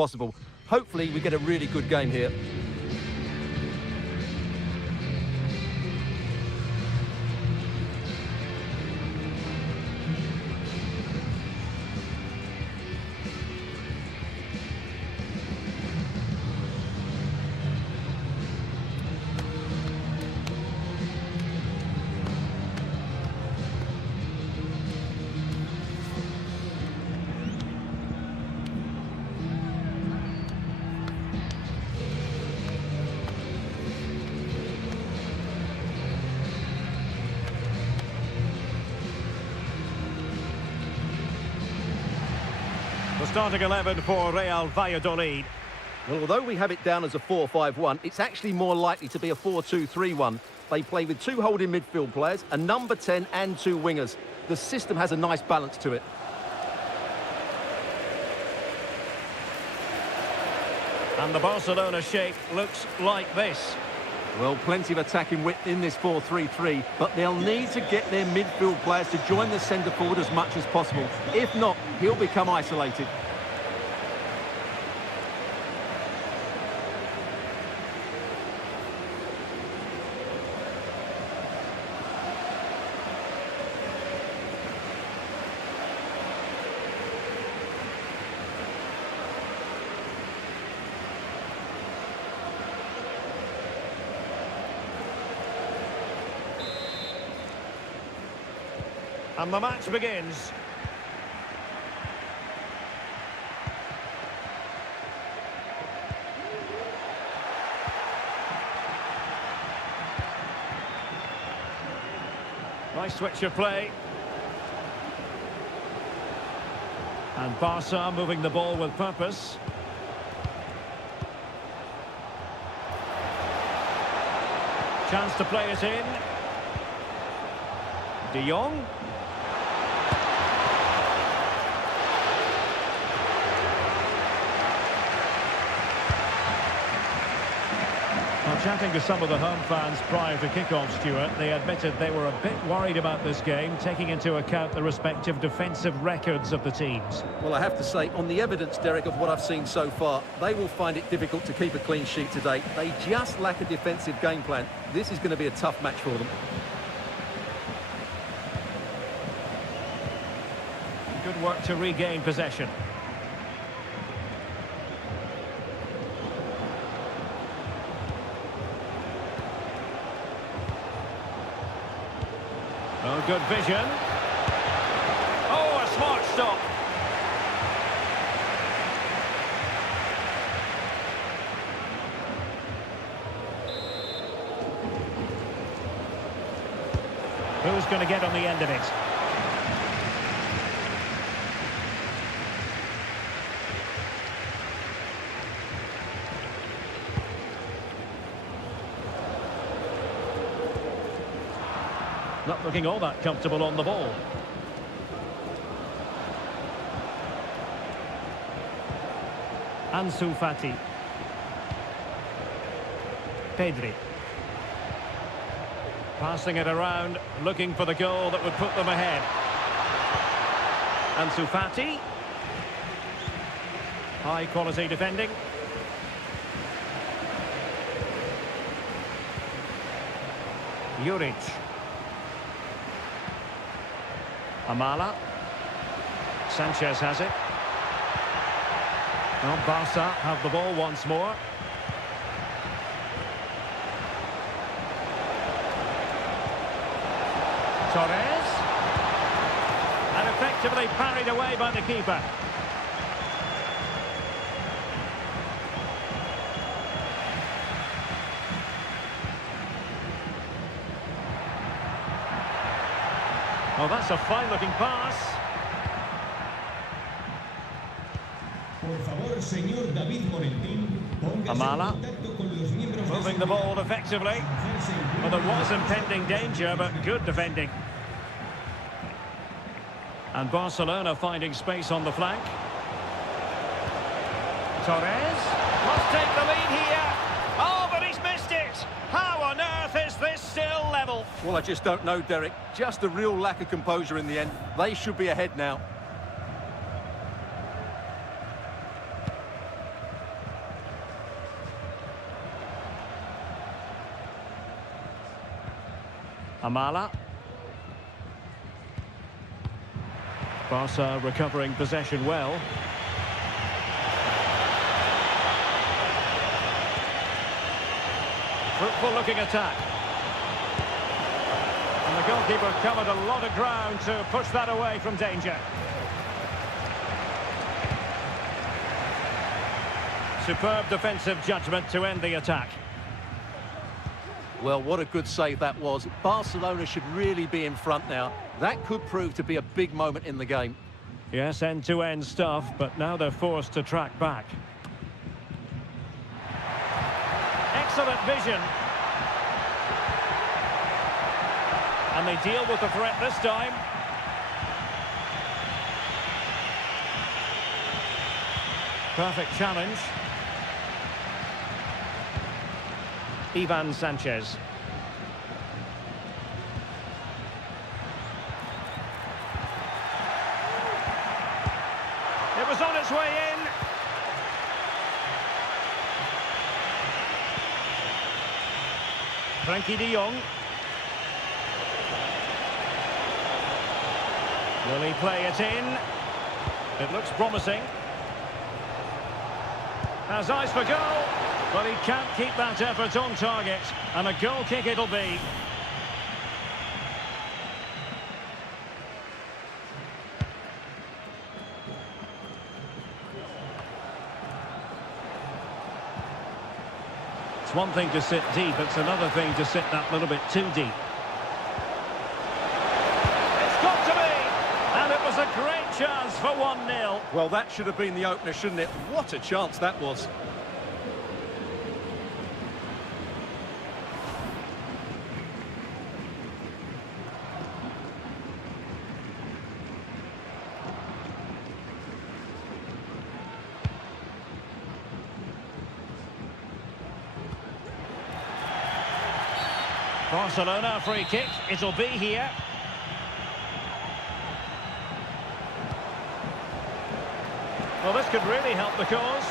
possible. Hopefully we get a really good game here. The starting 11 for Real Valladolid. Well, although we have it down as a 4-5-1, it's actually more likely to be a 4-2-3-1. They play with two holding midfield players, a number 10 and two wingers. The system has a nice balance to it. And the Barcelona shape looks like this. Well, plenty of attacking width in this 4-3-3, but they'll need to get their midfield players to join the centre forward as much as possible. If not, he'll become isolated. And the match begins. Nice switch of play. And Barca moving the ball with purpose. Chance to play it in. De Jong. Chatting to some of the home fans prior to kick-off, Stuart, they admitted they were a bit worried about this game, taking into account the respective defensive records of the teams. Well, I have to say, on the evidence, Derek, of what I've seen so far, they will find it difficult to keep a clean sheet today. They just lack a defensive game plan. This is going to be a tough match for them. Good work to regain possession. Oh, good vision. Oh, a smart stop. Who's going to get on the end of it? Not looking all that comfortable on the ball. Ansu Fati. Pedri. Passing it around, looking for the goal that would put them ahead. Ansu Fati. High quality defending. Juric. Amala. Sanchez has it. Well, Barca have the ball once more. Torres. And effectively parried away by the keeper. Oh, that's a fine-looking pass. Amala. Moving the ball effectively. Well, there was impending danger, but good defending. And Barcelona finding space on the flank. Torres. Must take the lead here. Oh, but he's missed it. How on earth is this still level? Well, I just don't know, Derek. Just a real lack of composure in the end. They should be ahead now. Amala. Barca recovering possession well. Fruitful looking attack. And the goalkeeper covered a lot of ground to push that away from danger. Superb defensive judgment to end the attack. Well, what a good save that was. Barcelona should really be in front now. That could prove to be a big moment in the game. Yes, end-to-end stuff, but now they're forced to track back. Excellent vision. And they deal with the threat this time. Perfect challenge. Ivan Sanchez. It was on its way in. Frankie de Jong. Will he play it in? It looks promising. Has eyes for goal, but he can't keep that effort on target. And a goal kick it'll be. It's one thing to sit deep, it's another thing to sit that little bit too deep. It's got to be! And it was a great chance for 1-0. Well, that should have been the opener, shouldn't it? What a chance that was. Barcelona free kick, it'll be here. Well, this could really help the cause.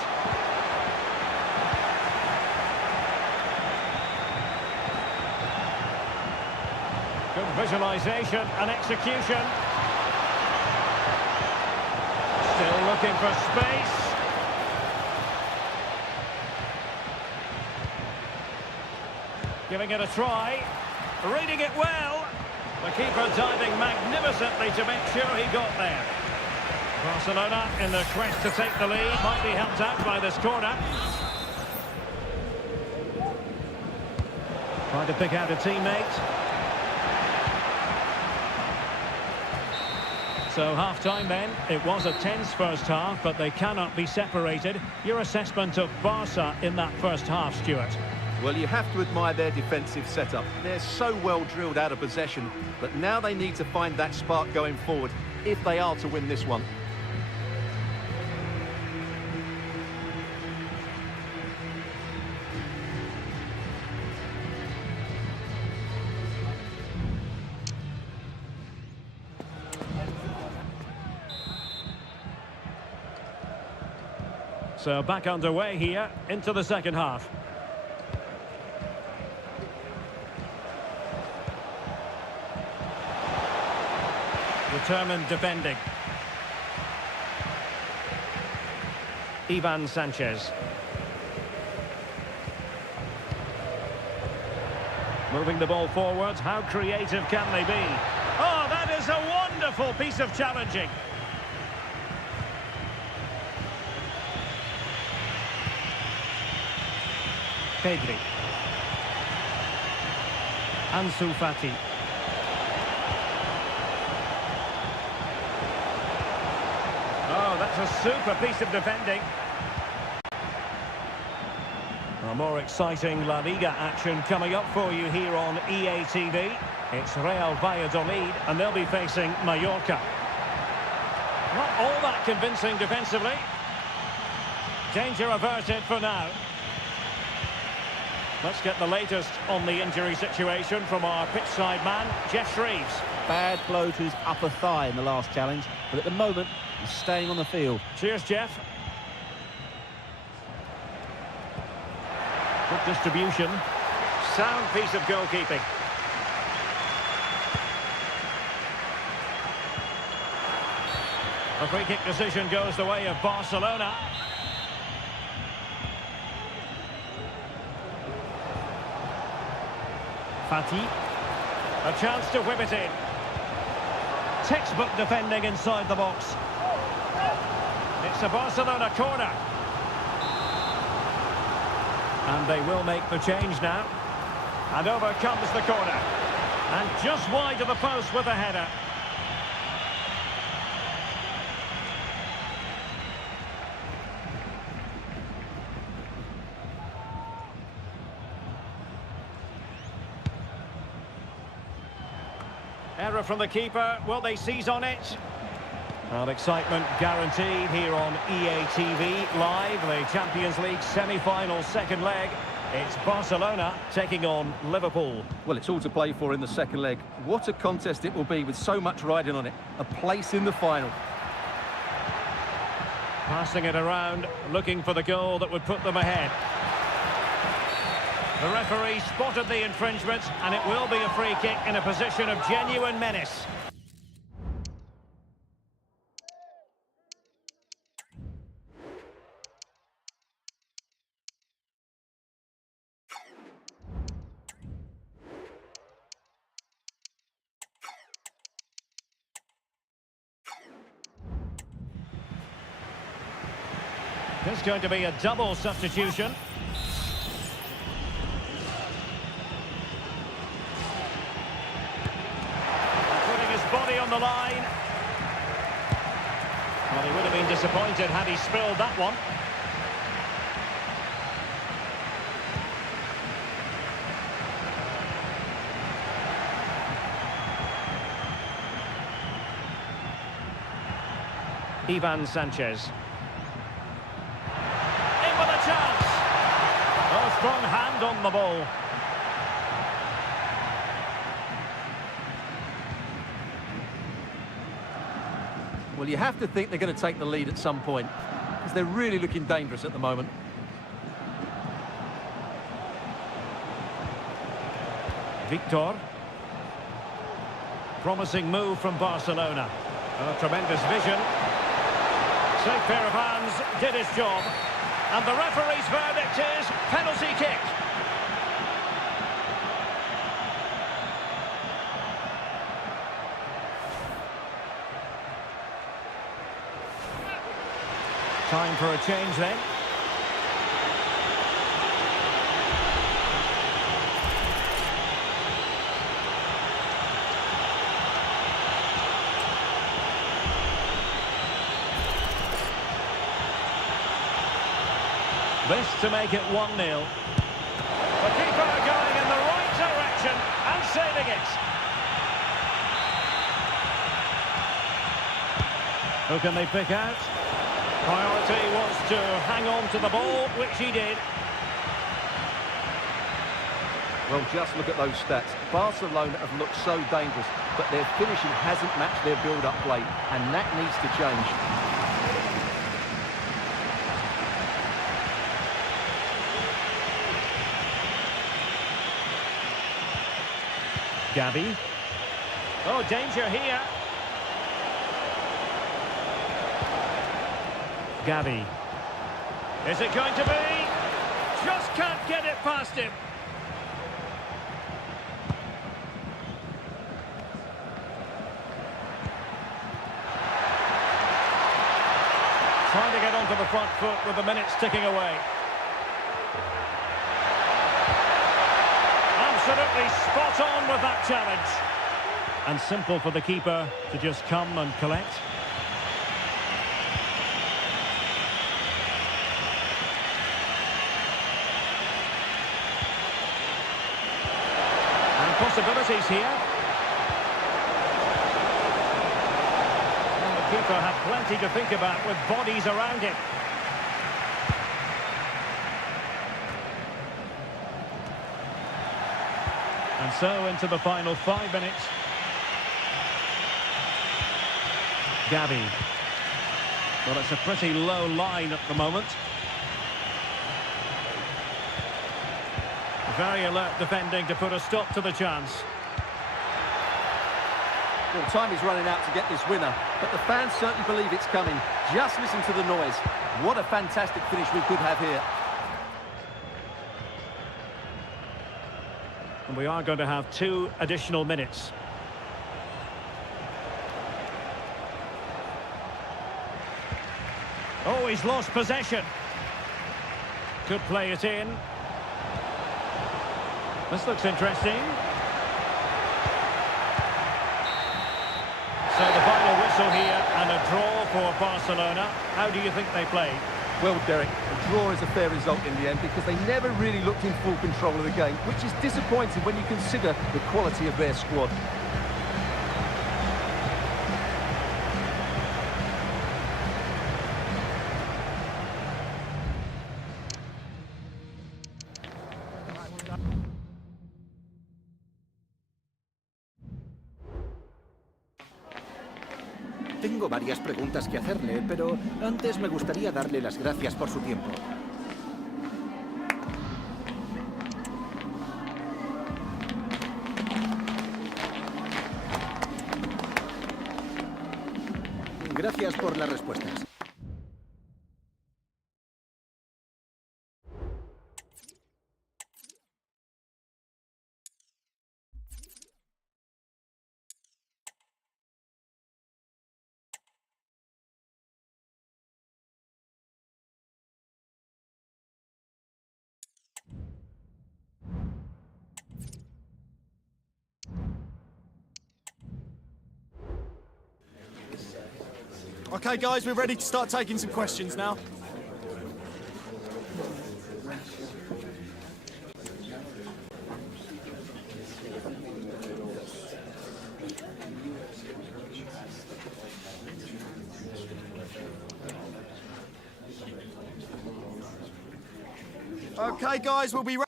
Good visualisation and execution. Still looking for space. Giving it a try. Reading it well. The keeper diving magnificently to make sure he got there. Barcelona in the quest to take the lead. Might be helped out by this corner. Trying to pick out a teammate. So half-time then. It was a tense first half, but they cannot be separated. Your assessment of Barca in that first half, Stuart? Well, you have to admire their defensive setup. They're so well drilled out of possession, but now they need to find that spark going forward if they are to win this one. So back underway here into the second half. Determined defending. Ivan Sanchez. Moving the ball forwards. How creative can they be? Oh, that is a wonderful piece of challenging. Pedri. Ansu Fati. Oh, that's a super piece of defending. A more exciting La Liga action coming up for you here on EA TV. It's Real Valladolid, and they'll be facing Mallorca. Not all that convincing defensively. Danger averted for now. Let's get the latest on the injury situation from our pitchside man, Jeff Shreves. Bad blow to his upper thigh in the last challenge, but at the moment, he's staying on the field. Cheers, Jeff. Good distribution. Sound piece of goalkeeping. The free kick decision goes the way of Barcelona. Fati. A chance to whip it in. Textbook defending inside the box. It's a Barcelona corner. And they will make the change now. And over comes the corner. And just wide of the post with a header. Error from the keeper. Will they seize on it? Well, excitement guaranteed here on EA TV live. The Champions League semi-final second leg. It's Barcelona taking on Liverpool. Well, it's all to play for in the second leg. What a contest it will be with so much riding on it. A place in the final. Passing it around, looking for the goal that would put them ahead. The referee spotted the infringement, and it will be a free kick in a position of genuine menace. There's going to be a double substitution. Putting his body on the line. Well, he would have been disappointed had he spilled that one. Ivan Sanchez. Chance. Oh, strong hand on the ball. Well, you have to think they're going to take the lead at some point, because they're really looking dangerous at the moment. Victor. Promising move from Barcelona. Oh, tremendous vision. Safe pair of hands, did his job. And the referee's verdict is penalty kick. Time for a change then. This to make it 1-0. The keeper going in the right direction and saving it. Who can they pick out? Priority was to hang on to the ball, which he did. Well, just look at those stats. Barcelona have looked so dangerous, but their finishing hasn't matched their build-up play, and that needs to change. Gavi. Oh, danger here. Gavi. Is it going to be? Just can't get it past him. Trying to get onto the front foot with the minutes ticking away. Absolutely spot on with that challenge. And simple for the keeper to just come and collect. And possibilities here. And the keeper had plenty to think about with bodies around him. And so into the final 5 minutes. Gavi. Well, it's a pretty low line at the moment. Very alert defending to put a stop to the chance. Well, time is running out to get this winner, but the fans certainly believe it's coming. Just listen to the noise. What a fantastic finish we could have here. And we are going to have 2 additional minutes. Oh, he's lost possession. Could play it in. This looks interesting. So the final whistle here and a draw for Barcelona. How do you think they played? Well, Derek, a draw is a fair result in the end because they never really looked in full control of the game, which is disappointing when you consider the quality of their squad. Tengo varias preguntas que hacerle, pero antes me gustaría darle las gracias por su tiempo. Gracias por las respuestas. Okay, guys, we're ready to start taking some questions now. Okay, guys, we'll be ready.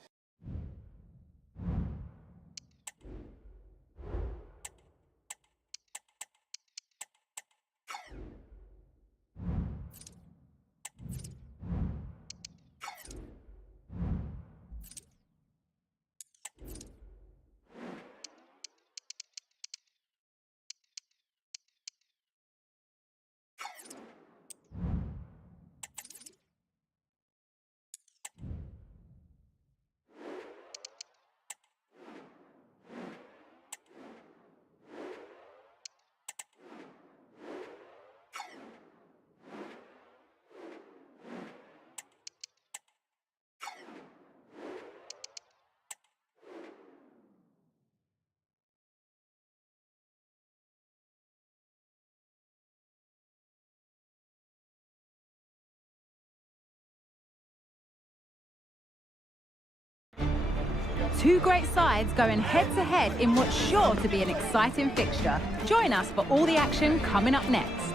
Two great sides going head-to-head in what's sure to be an exciting fixture. Join us for all the action coming up next.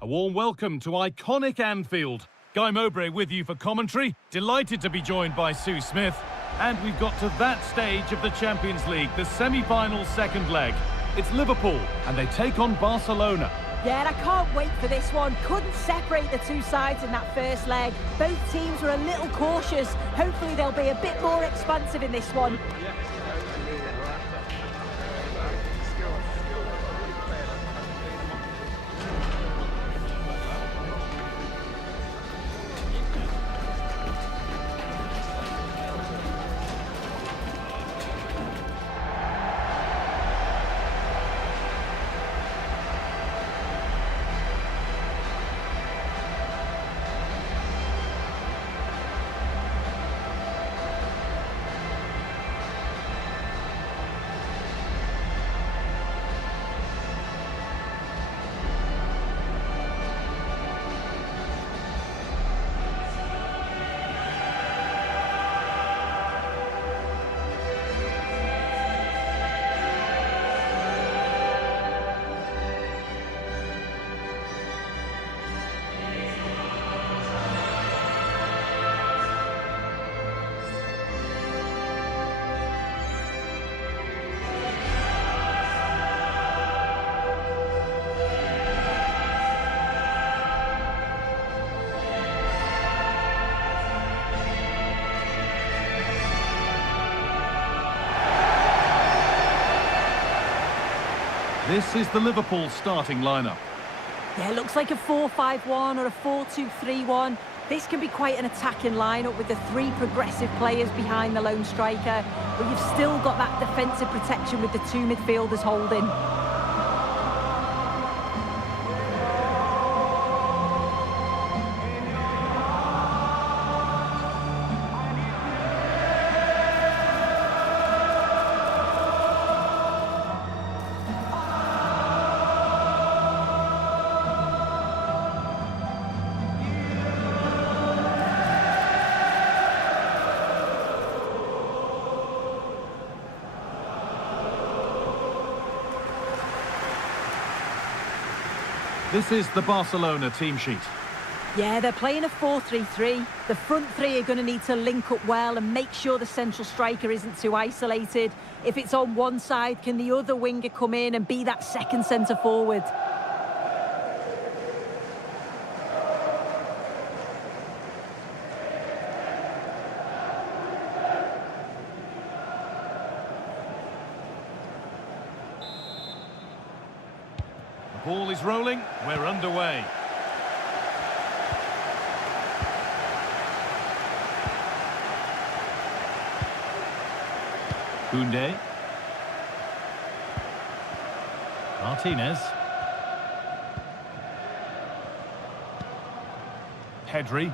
A warm welcome to iconic Anfield. Guy Mowbray with you for commentary. Delighted to be joined by Sue Smith. And we've got to that stage of the Champions League, the semi-final second leg. It's Liverpool, and they take on Barcelona. Yeah, and I can't wait for this one. Couldn't separate the two sides in that first leg. Both teams were a little cautious. Hopefully they'll be a bit more expansive in this one. This is the Liverpool starting lineup. Yeah, it looks like a 4-5-1 or a 4-2-3-1. This can be quite an attacking lineup with the three progressive players behind the lone striker, but you've still got that defensive protection with the two midfielders holding. This is the Barcelona team sheet. Yeah, they're playing a 4-3-3. The front three are going to need to link up well and make sure the central striker isn't too isolated. If it's on one side, can the other winger come in and be that second centre forward? Ball is rolling, we're underway. Koundé. Martinez. Pedri.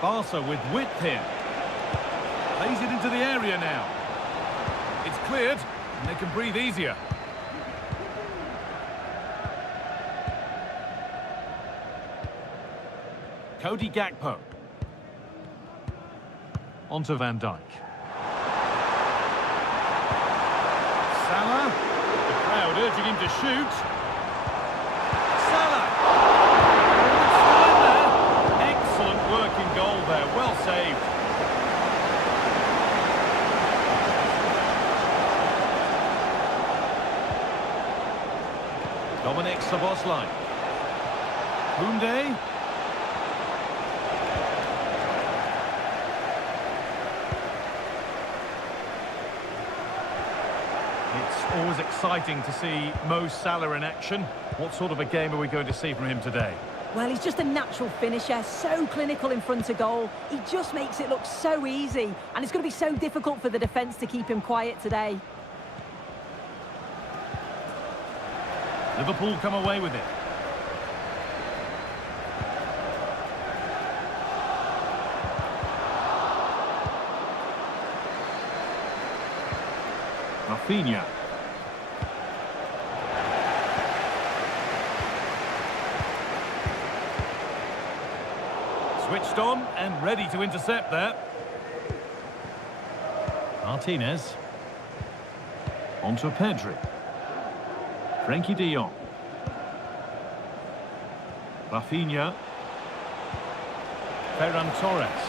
Barca with width here. Plays it into the area now. It's cleared, and they can breathe easier. Cody Gakpo. Onto Van Dijk. Salah. The crowd urging him to shoot. Salah. Oh, it's still in there. Excellent working goal there. Well saved. Dominic Szoboszlai. Koundé. It's always exciting to see Mo Salah in action. What sort of a game are we going to see from him today? Well, he's just a natural finisher, so clinical in front of goal. He just makes it look so easy, and it's going to be so difficult for the defence to keep him quiet today. Liverpool come away with it. Rafinha. Switched on and ready to intercept there. Martinez. Onto Pedri. Frenkie de Jong. Rafinha. Ferran Torres.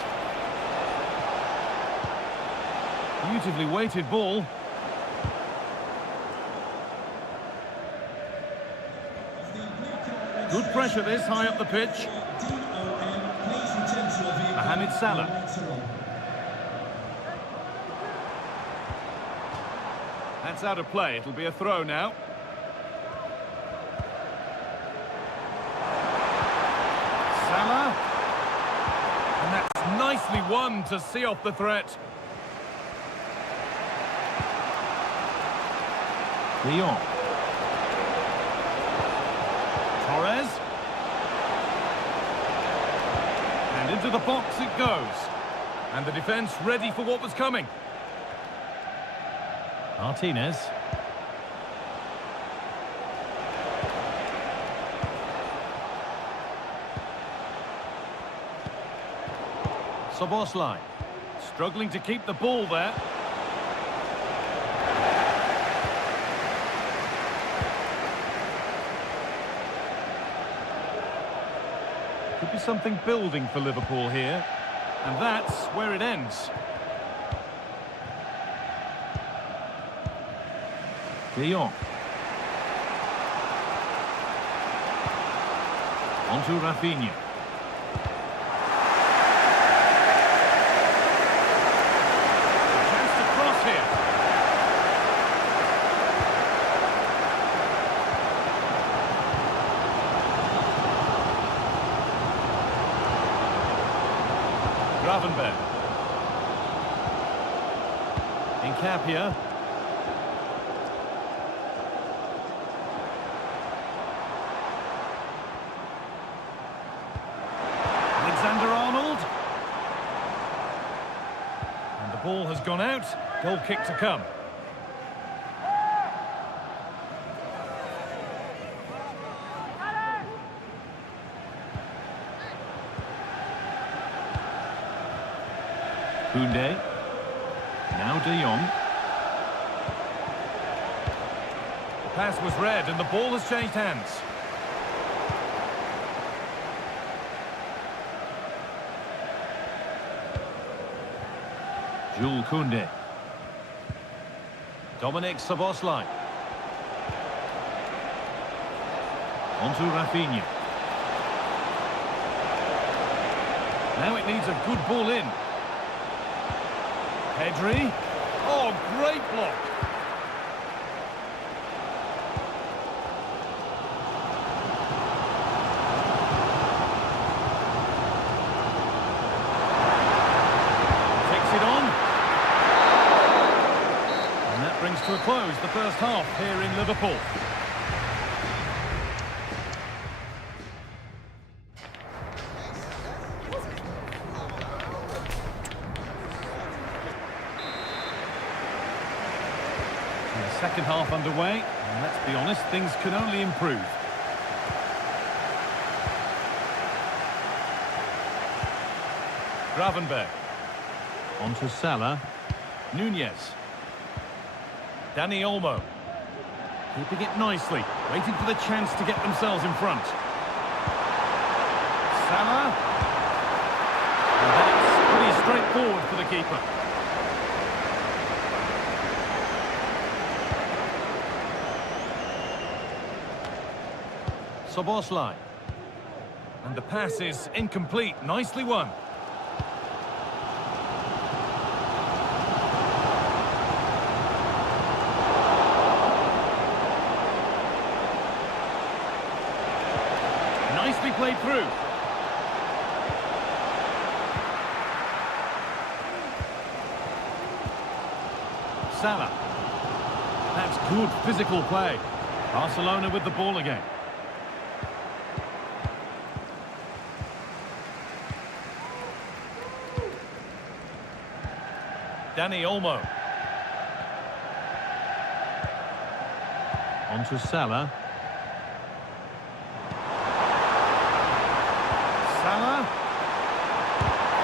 Beautifully weighted ball. Good pressure this, high up the pitch. Mohamed Salah. That's out of play, it'll be a throw now. Salah. And that's nicely won to see off the threat. De Jong. Torres. And into the box it goes. And the defence ready for what was coming. Martinez. Szoboszlai. Struggling to keep the ball there. Could be something building for Liverpool here. And that's where it ends. De Jong. Onto Rafinha. Gravenberg. Incapia. Alexander-Arnold. And the ball has gone out. Goal kick to come. Koundé. Now De Jong. The pass was read and the ball has changed hands. Jules Koundé. Dominic Szoboszlai. On to Rafinha. Now it needs a good ball in. Pedri. Oh, great block. Takes it on. And that brings to a close the first half here in Liverpool. Second half underway, and let's be honest, things can only improve. Gravenberg. On to Salah. Nunez. Dani Olmo. Keeping it nicely, waiting for the chance to get themselves in front. Salah. And that's pretty straightforward for the keeper. Szoboszlai. And the pass is incomplete. Nicely won. Nicely played through. Salah. That's good physical play. Barcelona with the ball again. Dani Olmo. On to Salah. Salah.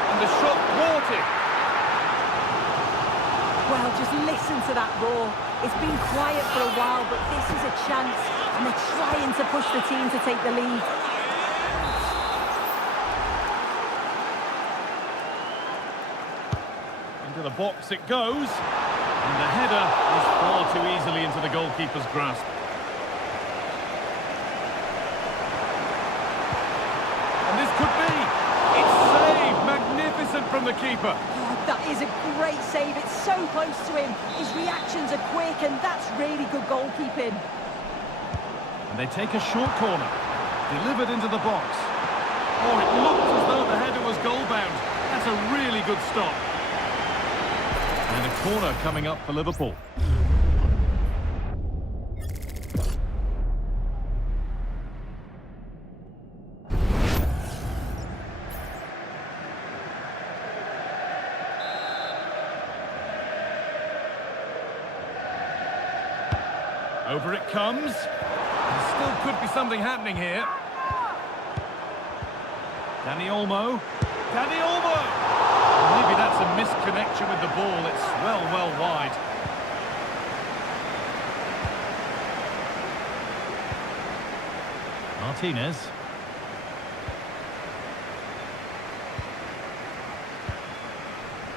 And the shot thwarted. Well, just listen to that roar. It's been quiet for a while, but this is a chance, and they're trying to push the team to take the lead. Into the box it goes, and the header is far too easily into the goalkeeper's grasp. And this could be. It's saved. Magnificent from the keeper. Oh, that is a great save. It's so close to him. His reactions are quick, and that's really good goalkeeping. And they take a short corner. Delivered into the box. Oh, it looked as though the header was goal-bound. That's a really good stop. And a corner coming up for Liverpool. Over it comes. There still could be something happening here. Dani Olmo. Dani Olmo! Maybe that's a misconnection with the ball. It's well wide. Martinez.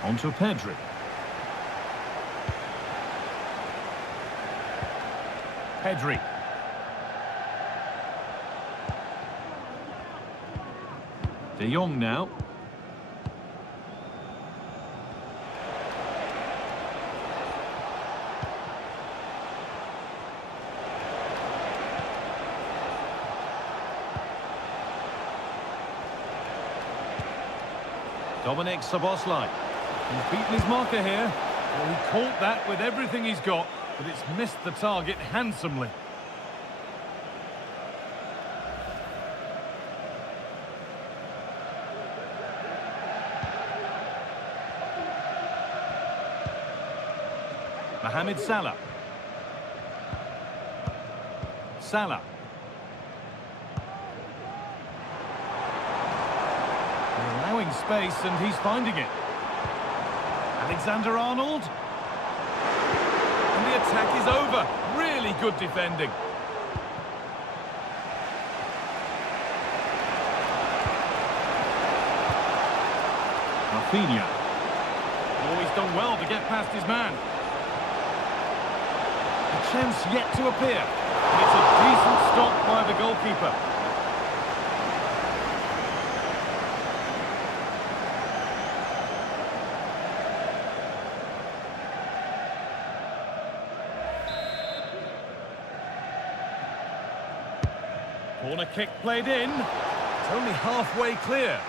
On to Pedri. Pedri. De Jong now. Dominic Szoboszlai. He's beaten his marker here. Well, he caught that with everything he's got, but it's missed the target handsomely. Mohamed Salah. Salah. They're allowing space and he's finding it. Alexander-Arnold. And the attack is over. Really good defending. Rafinha. Oh, he's done well to get past his man. A chance yet to appear. It's a decent stop by the goalkeeper. Corner kick played in. It's only halfway clear.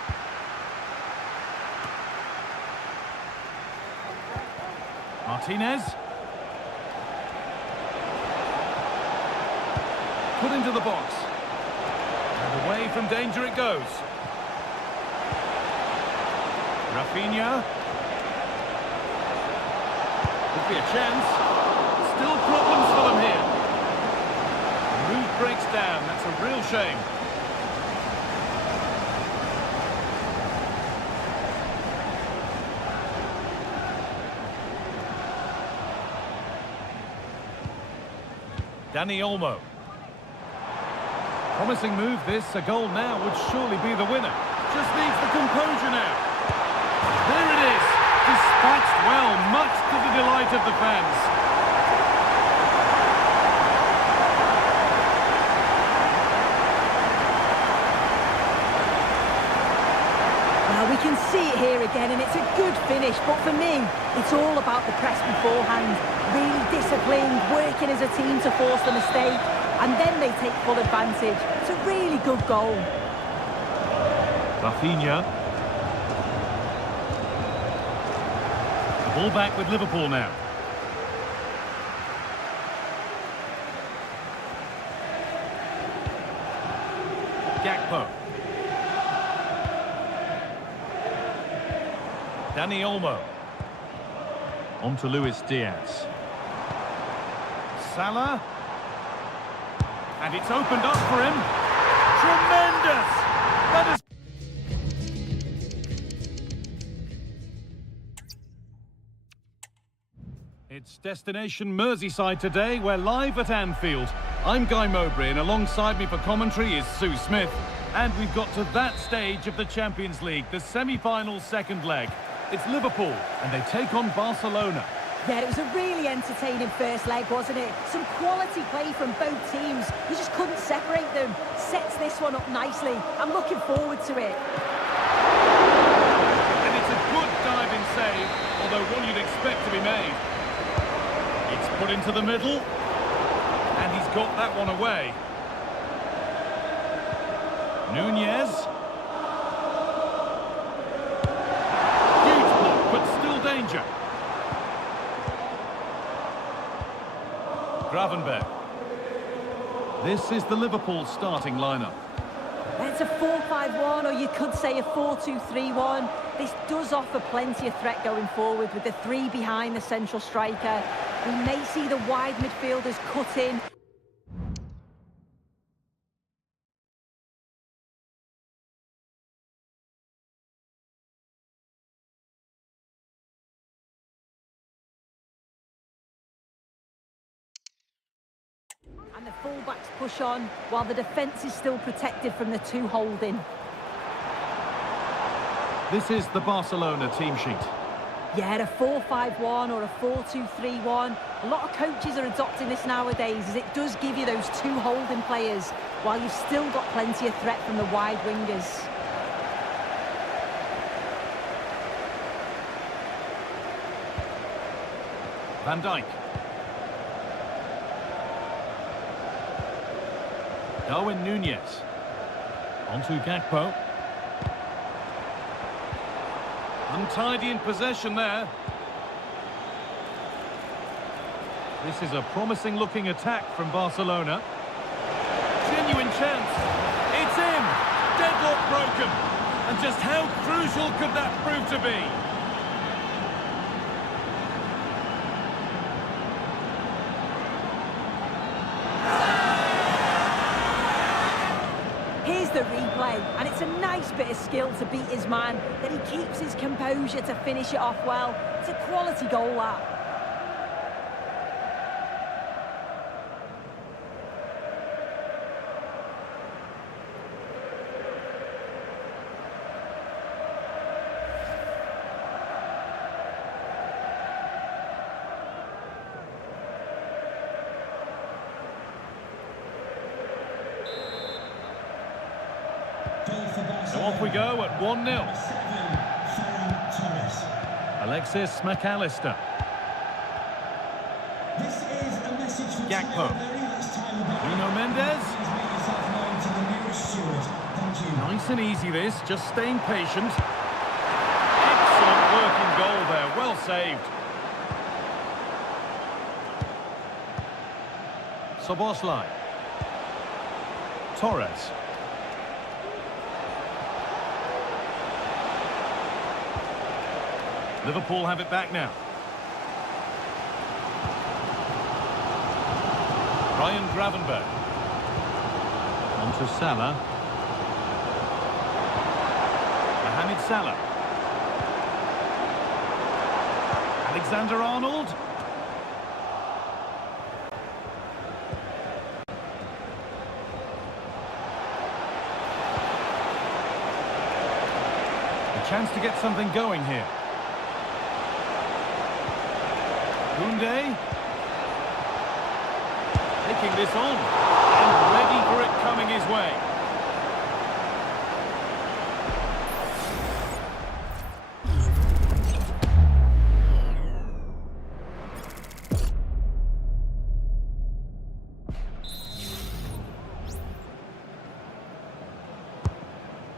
Martinez. Put into the box. And away from danger it goes. Rafinha. Could be a chance. Still problems for them here. The move breaks down. That's a real shame. Dani Olmo. Promising move this. A goal now would surely be the winner. Just needs the composure now. There it is. Dispatched well, much to the delight of the fans. Well, we can see it here again, and it's a good finish, but for me, it's all about the press beforehand. Really disciplined, working as a team to force the mistake, and then they take full advantage. It's a really good goal. Rafinha. The ball back with Liverpool now. Gakpo. Dani Olmo. On to Luis Diaz. Salah. And it's opened up for him. Tremendous! That is... It's destination Merseyside today. We're live at Anfield. I'm Guy Mowbray, and alongside me for commentary is Sue Smith. And we've got to that stage of the Champions League, the semi-final second leg. It's Liverpool, and they take on Barcelona. Yeah, it was a really entertaining first leg, wasn't it? Some quality play from both teams. You just couldn't separate them. Sets this one up nicely. I'm looking forward to it. And it's a good diving save, although one you'd expect to be made. It's put into the middle, and he's got that one away. Nunez. Huge block, but still danger. Gravenberg. This is the Liverpool starting lineup. It's a 4-5-1, or you could say a 4-2-3-1. This does offer plenty of threat going forward with the three behind the central striker. We may see the wide midfielders cut in. And the fullbacks push on, while the defence is still protected from the two holding. This is the Barcelona team sheet. Yeah, a 4-5-1 or a 4-2-3-1. A lot of coaches are adopting this nowadays, as it does give you those two holding players, while you've still got plenty of threat from the wide wingers. Van Dijk. Darwin Nunez. On to Gakpo. Untidy in possession there. This is a promising-looking attack from Barcelona. Genuine chance. It's in. Deadlock broken. And just how crucial could that prove to be? Here's the replay, and it's a nice bit of skill to beat his man, that he keeps his composure to finish it off well. It's a quality goal, that. So off we go at 1-0. Alexis McAllister. Gakpo. Nuno Mendes. Nice and easy this, just staying patient. Excellent working goal there, well saved. Szoboszlai. Torres. Liverpool have it back now. Ryan Gravenberch. On to Salah. Mohamed Salah. Alexander-Arnold. A chance to get something going here. Koundé. Taking this on. And ready for it coming his way.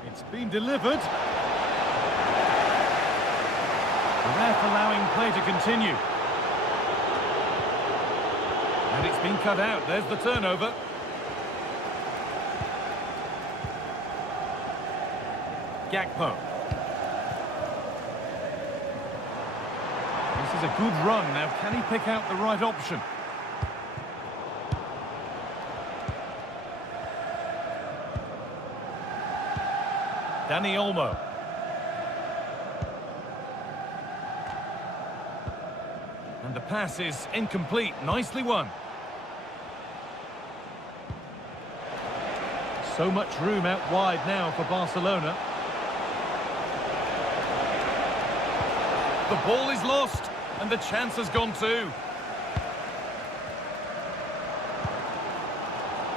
It's been delivered. The ref allowing play to continue. And it's been cut out. There's the turnover. Gakpo. This is a good run. Now, can he pick out the right option? Dani Olmo. And the pass is incomplete. Nicely won. So much room out wide now for Barcelona. The ball is lost, and the chance has gone too.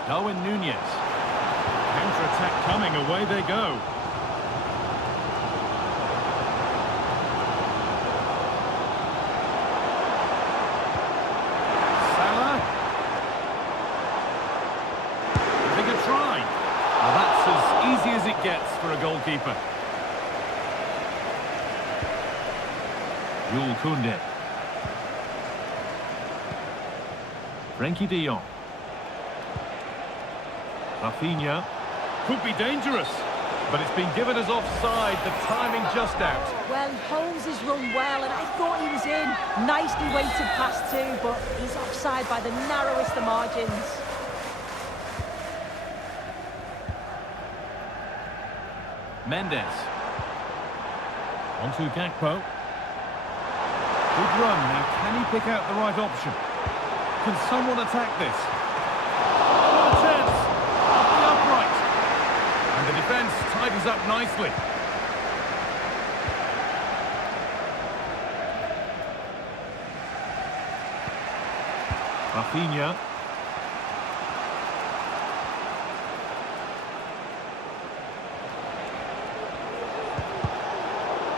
Darwin Nunez. Counter-attack coming, away they go. Salah. Having a try. Well, that's as easy as it gets for a goalkeeper. Jules Koundé. Frenkie de Jong. Rafinha. Could be dangerous, but it's been given as offside. The timing just out. Well, he holds his run well, and I thought he was in. Nicely weighted pass too, but he's offside by the narrowest of margins. Mendes. On to Gakpo. Good run. Now, can he pick out the right option? Can someone attack this? What a chance! Up the upright. And the defence tidies up nicely. Rafinha.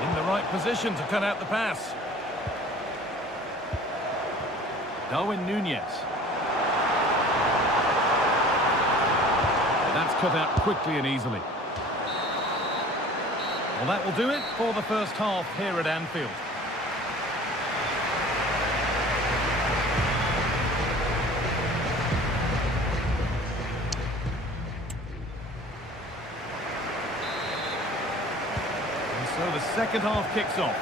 In the right position to cut out the pass. Darwin Nunez. That's cut out quickly and easily. Well, that will do it for the first half here at Anfield. And so the second half kicks off.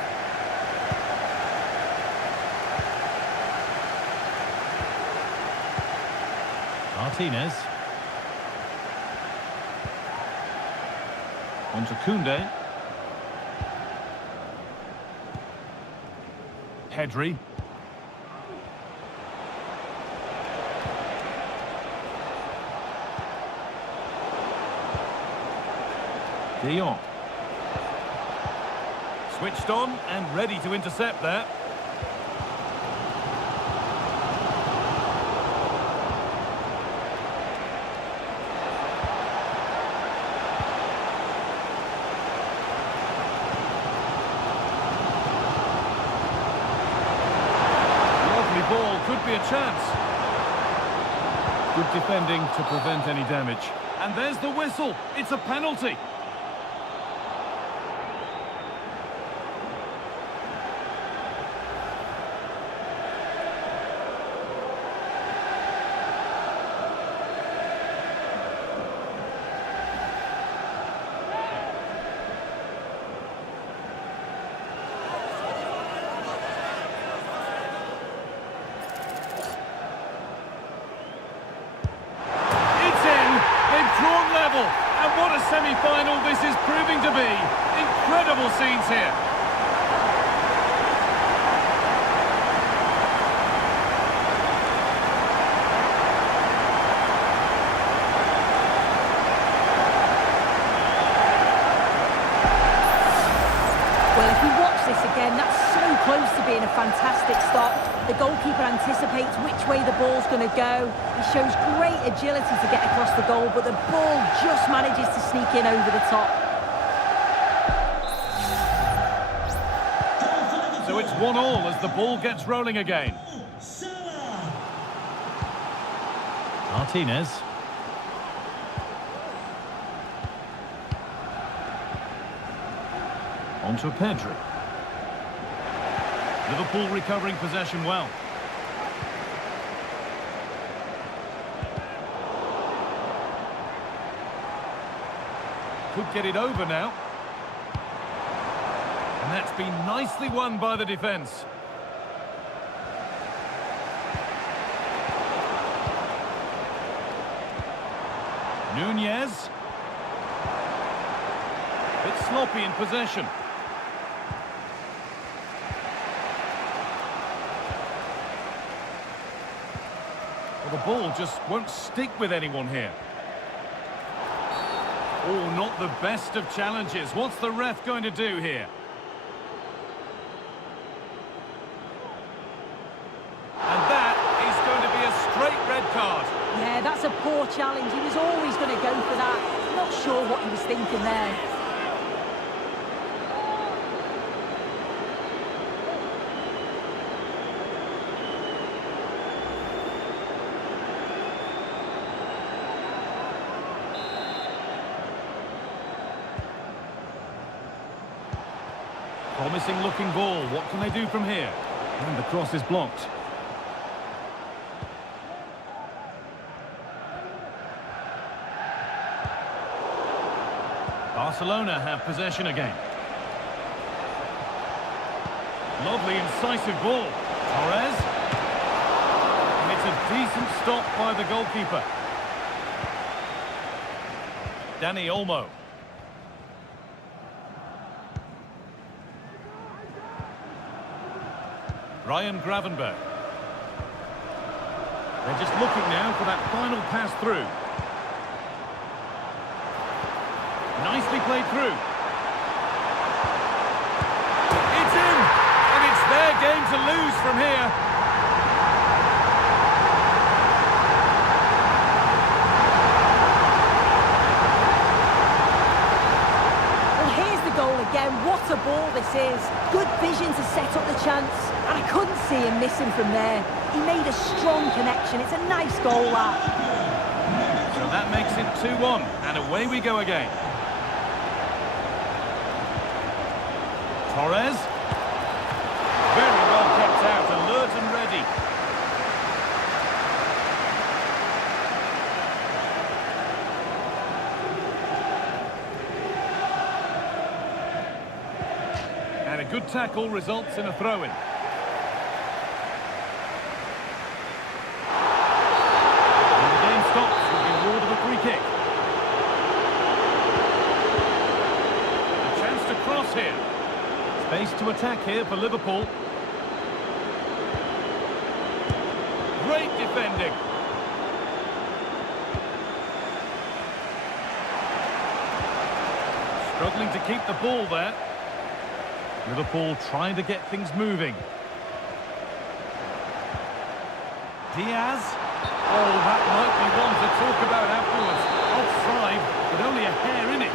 Martinez. On to Koundé. Pedri. De Jong. Switched on and ready to intercept there. Ball could be a chance. Good defending to prevent any damage. And there's the whistle. It's a penalty. And what a semi-final this is proving to be. Incredible scenes here. Well, if we watch this again, that's so close to being a fantastic stop. The goalkeeper anticipates which way the ball's going to go. He shows great agility to get across the goal, but the ball just manages to sneak in over the top. So it's 1-1 as the ball gets rolling again. Martinez. On to Pedri. Liverpool recovering possession well. Could get it over now. And that's been nicely won by the defence. Nunez. Bit sloppy in possession. Well, the ball just won't stick with anyone here. Oh, not the best of challenges. What's the ref going to do here? And that is going to be a straight red card. Yeah, that's a poor challenge. He was always going to go for that. Not sure what he was thinking there. Promising looking ball. What can they do from here? And the cross is blocked. Barcelona have possession again. Lovely incisive ball. Torres. And it's a decent stop by the goalkeeper. Dani Olmo. Ryan Gravenberg. They're just looking now for that final pass through. Nicely played through. It's in! And it's their game to lose from here. Well, here's the goal again. What a ball this is. Good vision to set up the chance. And I couldn't see him missing from there. He made a strong connection. It's a nice goal, that. So that makes it 2-1. And away we go again. Torres. Very well kept out, alert and ready. And a good tackle results in a throw-in. And the game stops with the award of a free kick. A chance to cross here. Space to attack here for Liverpool. Great defending. Struggling to keep the ball there. Liverpool trying to get things moving. Diaz. Oh, that might be one to talk about afterwards. Offside, but only a hair in it.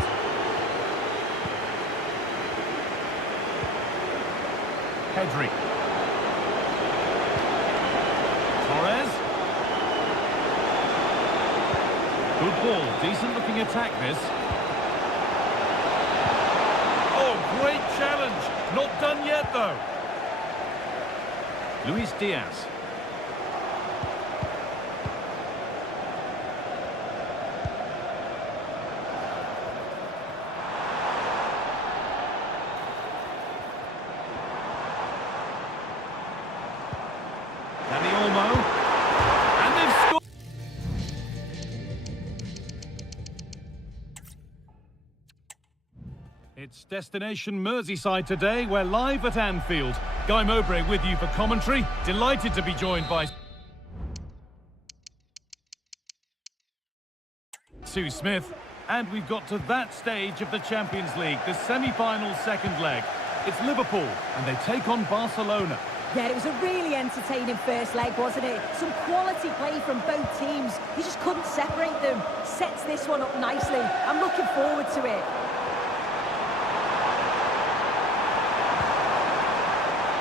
Pedri. Torres. Good ball, decent looking attack this. Oh, great challenge. Not done yet though. Luis Diaz. And they've scored. It's destination Merseyside today. We're live at Anfield. Guy Mowbray with you for commentary. Delighted to be joined by Sue Smith. And we've got to that stage of the Champions League, the semi-final second leg. It's Liverpool, and they take on Barcelona. Yeah, it was a really entertaining first leg, wasn't it? Some quality play from both teams. You just couldn't separate them. Sets this one up nicely. I'm looking forward to it.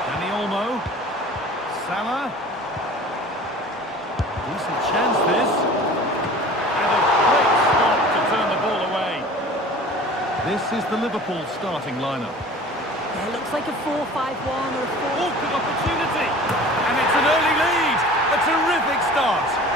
Dani Olmo. Salah. Decent chance this. And a great stop to turn the ball away. This is the Liverpool starting lineup. Yeah, it looks like a 4-5-1 or a 4... Oh, good opportunity! And it's an early lead! A terrific start!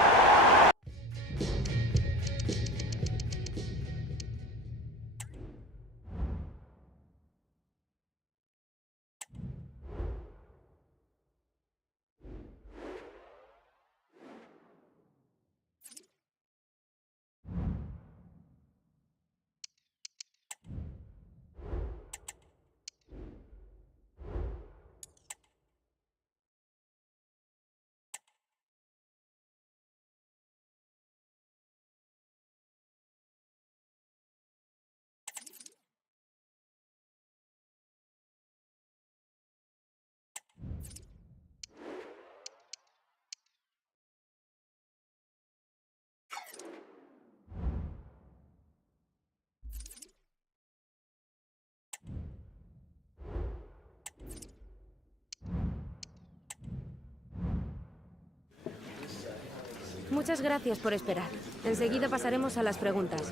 Muchas gracias por esperar. Enseguida pasaremos a las preguntas.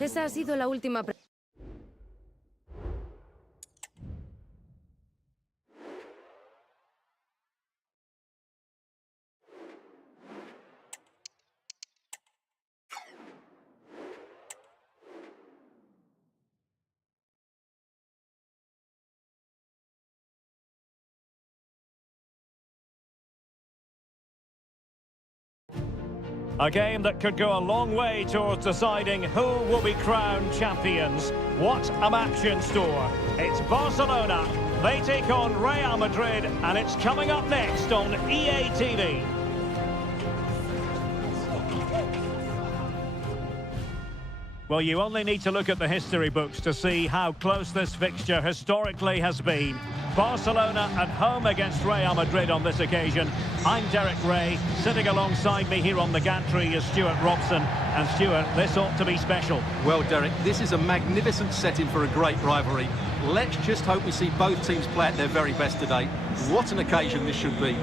Esa ha sido la última pregunta. A game that could go a long way towards deciding who will be crowned champions. What a match in store. It's Barcelona. They take on Real Madrid, and it's coming up next on EA TV. Well, you only need to look at the history books to see how close this fixture historically has been. Barcelona at home against Real Madrid on this occasion. I'm Derek Ray. Sitting alongside me here on the gantry is Stuart Robson. And Stuart, this ought to be special. Well, Derek, this is a magnificent setting for a great rivalry. Let's just hope we see both teams play at their very best today. What an occasion this should be.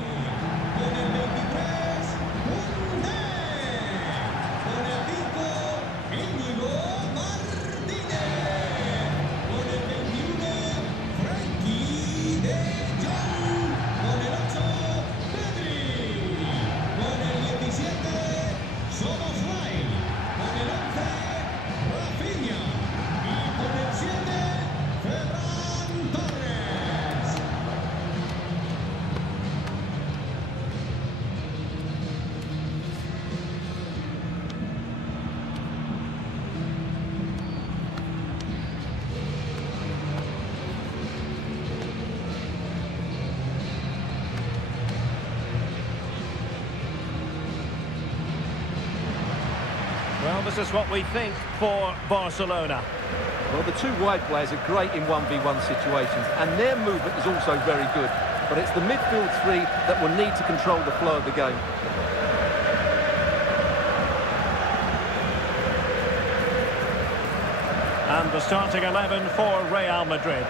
Well, this is what we think for Barcelona. Well, the two wide players are great in 1v1 situations, and their movement is also very good. But it's the midfield three that will need to control the flow of the game. And the starting 11 for Real Madrid.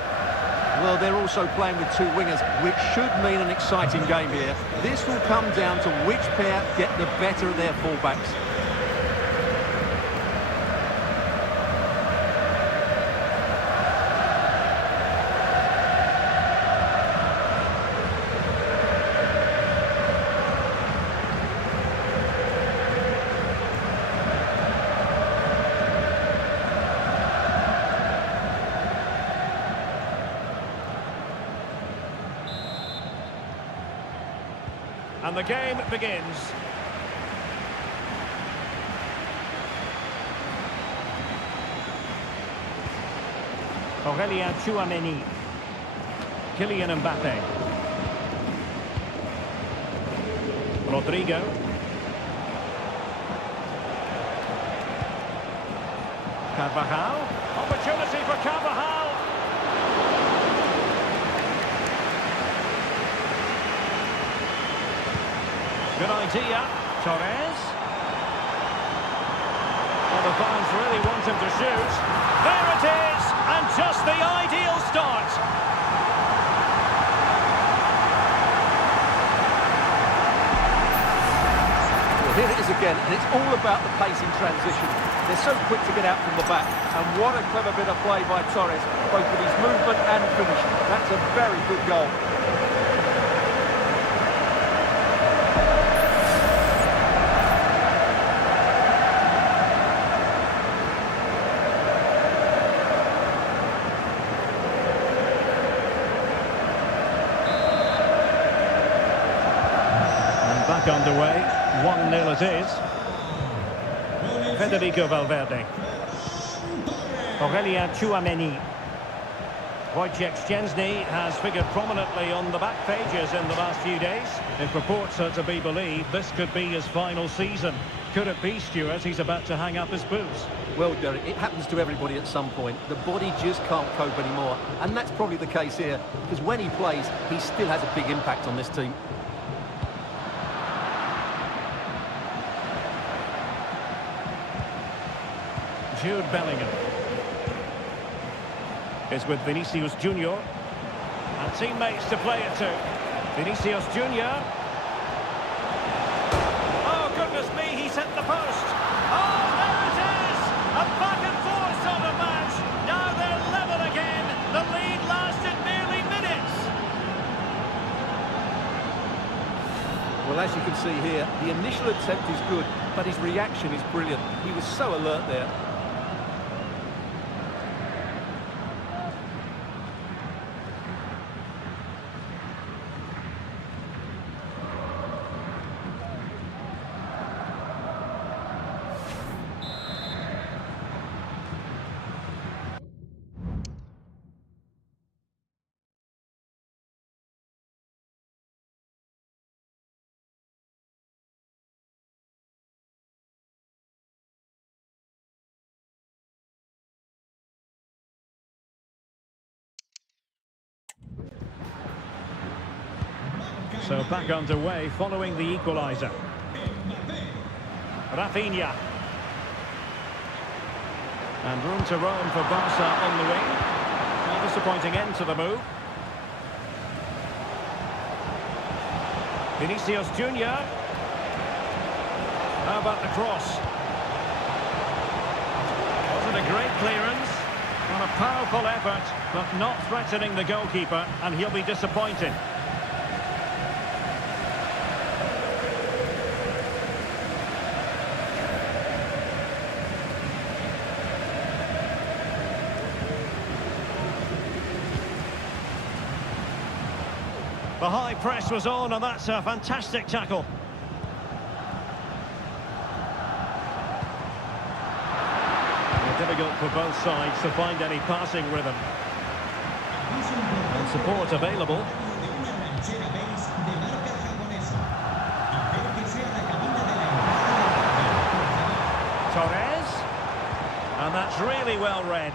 Well, they're also playing with two wingers, which should mean an exciting game here. This will come down to which pair get the better of their fullbacks. And the game begins. Aurélien Tchouaméni. Kylian Mbappé. Rodrigo. Carvajal. Opportunity for Carvajal. Good idea. Torres. Well, the fans really want him to shoot. There it is! And just the ideal start. Well, here it is again, and it's all about the pace in transition. They're so quick to get out from the back. And what a clever bit of play by Torres, both with his movement and finish. That's a very good goal. Back underway, 1-0 it is. Federico Valverde. Aurélien Tchouaméni. Wojciech Szczęsny has figured prominently on the back pages in the last few days. If reports are to be believed, this could be his final season. Could it be, Stuart, he's about to hang up his boots? Well, Derek, it happens to everybody at some point. The body just can't cope anymore. And that's probably the case here, because when he plays, he still has a big impact on this team. Jude Bellingham is with Vinicius Junior and teammates to play it to. Vinicius Junior. Oh, goodness me, he's hit the post. Oh, there it is! A back and forth sort of match. Now they're level again. The lead lasted nearly minutes. Well, as you can see here, the initial attempt is good, but his reaction is brilliant. He was so alert there. So back underway following the equaliser. Rafinha. And room to roam for Barca on the wing. Well, disappointing end to the move. Vinicius Junior. How about the cross? Wasn't a great clearance. On a powerful effort, but not threatening the goalkeeper, and he'll be disappointed. The high press was on, and that's a fantastic tackle. Difficult for both sides to find any passing rhythm. And support available. Torres. And that's really well read.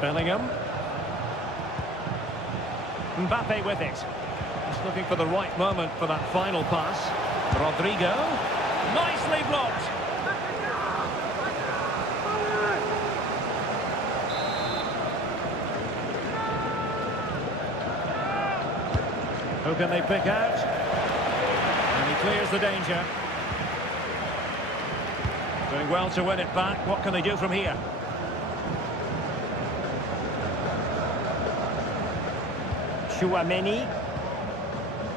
Bellingham. Mbappe with it. He's looking for the right moment for that final pass. Rodrigo. Nicely blocked. Who can they pick out? And he clears the danger. Doing well to win it back. What can they do from here? Chouameni.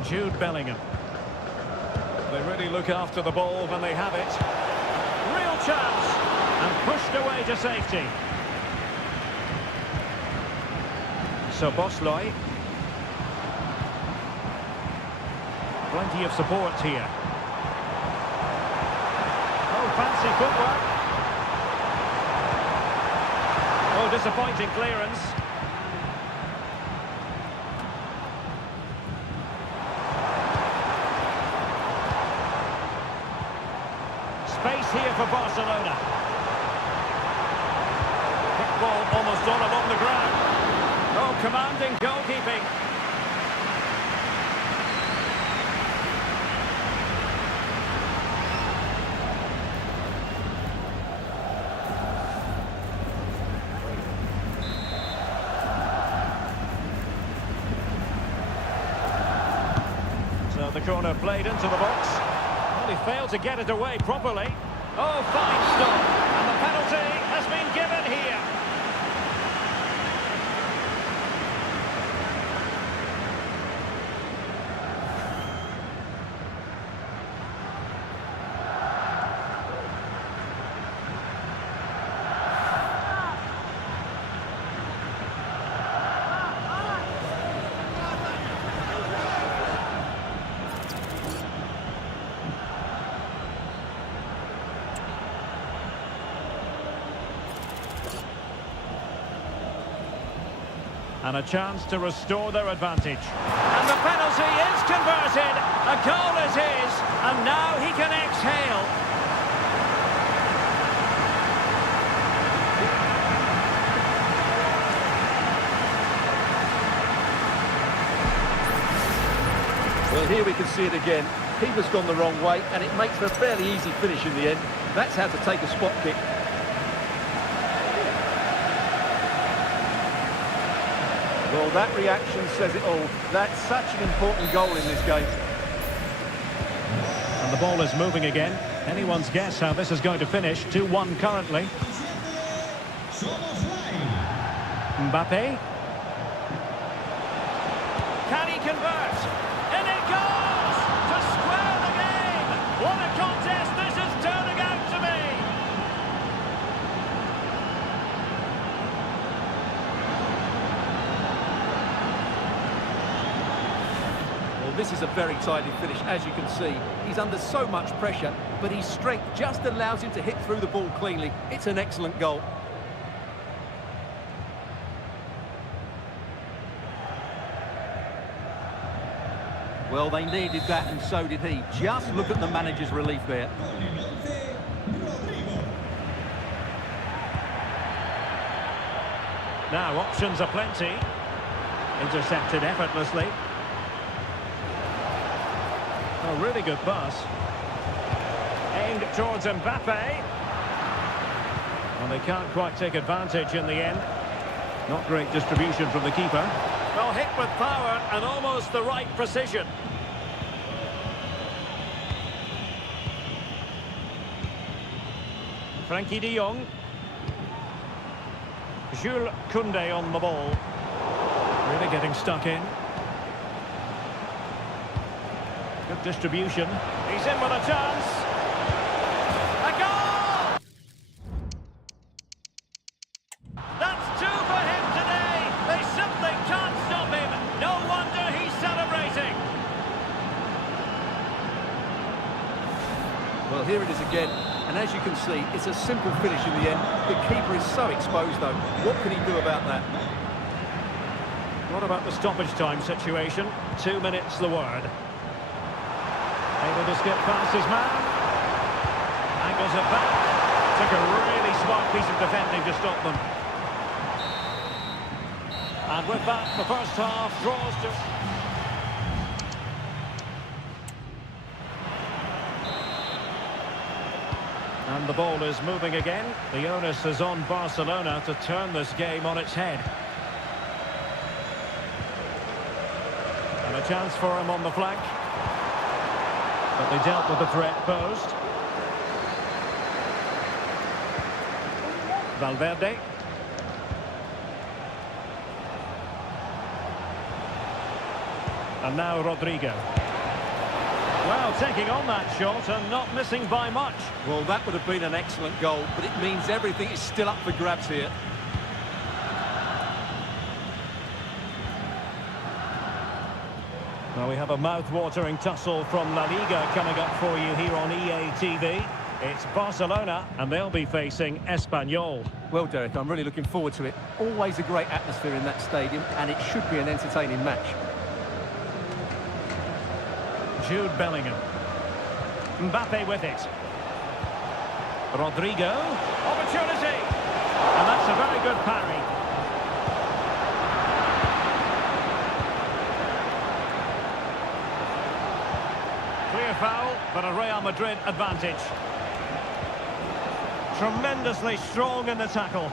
Jude Bellingham. They really look after the ball when they have it. Real chance. And pushed away to safety. So Bosley. Plenty of support here. Oh, fancy footwork. Oh, disappointing clearance. Space here for Barcelona. Quick ball almost on along the ground. Oh, commanding goalkeeping. So the corner played into the box. Well, he failed to get it away properly. Oh, fine stop. And the penalty has been given here. And a chance to restore their advantage. And the penalty is converted. A goal is his. And now he can exhale. Well, here we can see it again. Keeper's gone the wrong way, and it makes for a fairly easy finish in the end. That's how to take a spot kick. Well, that reaction says it all. That's such an important goal in this game. And the ball is moving again. Anyone's guess how this is going to finish. 2-1 currently. Mbappe. Can he convert? And it goes! To square the game! What a contest this is turning out to be! This is a very tidy finish, as you can see. He's under so much pressure, but his strength just allows him to hit through the ball cleanly. It's an excellent goal. Well, they needed that, and so did he. Just look at the manager's relief there. Now, options are plenty. Intercepted effortlessly. A really good pass. Aimed towards Mbappe. And they can't quite take advantage in the end. Not great distribution from the keeper. Well, hit with power and almost the right precision. Frankie de Jong. Jules Koundé on the ball. Really getting stuck in. Good distribution. He's in with a chance. A goal! That's two for him today. They simply can't stop him. No wonder he's celebrating. Well, here it is again. And as you can see, it's a simple finish in the end. The keeper is so exposed, though. What can he do about that? What about the stoppage time situation? 2 minutes the word. Able to skip past his man. Angles it back. Took a really smart piece of defending to stop them. And with that, the first half draws to... And the ball is moving again. The onus is on Barcelona to turn this game on its head. And a chance for him on the flank. But they dealt with the threat posed. Valverde. And now Rodrigo. Well, taking on that shot and not missing by much. Well, that would have been an excellent goal, but it means everything is still up for grabs here. Now we have a mouth-watering tussle from La Liga coming up for you here on EA TV. It's Barcelona, and they'll be facing Espanyol. Well, Derek, I'm really looking forward to it. Always a great atmosphere in that stadium, and it should be an entertaining match. Jude Bellingham. Mbappe with it. Rodrigo. Opportunity. And that's a very good parry. Clear foul, but a Real Madrid advantage. Tremendously strong in the tackle.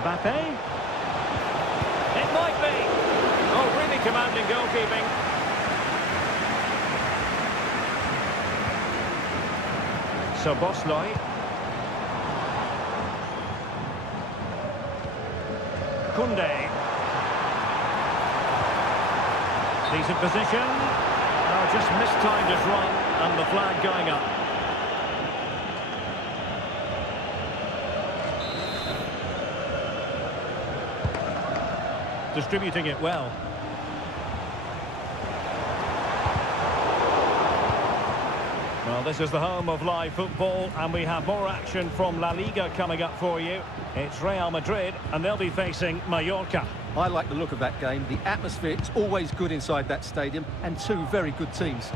Mbappe. It might be. Oh, really commanding goalkeeping. So Bosley. Koundé. Decent position. Oh, just mistimed his run, and the flag going up. Distributing it well. Well, this is the home of live football, and we have more action from La Liga coming up for you. It's Real Madrid, and they'll be facing Mallorca. I like the look of that game. The atmosphere is always good inside that stadium, and two very good teams.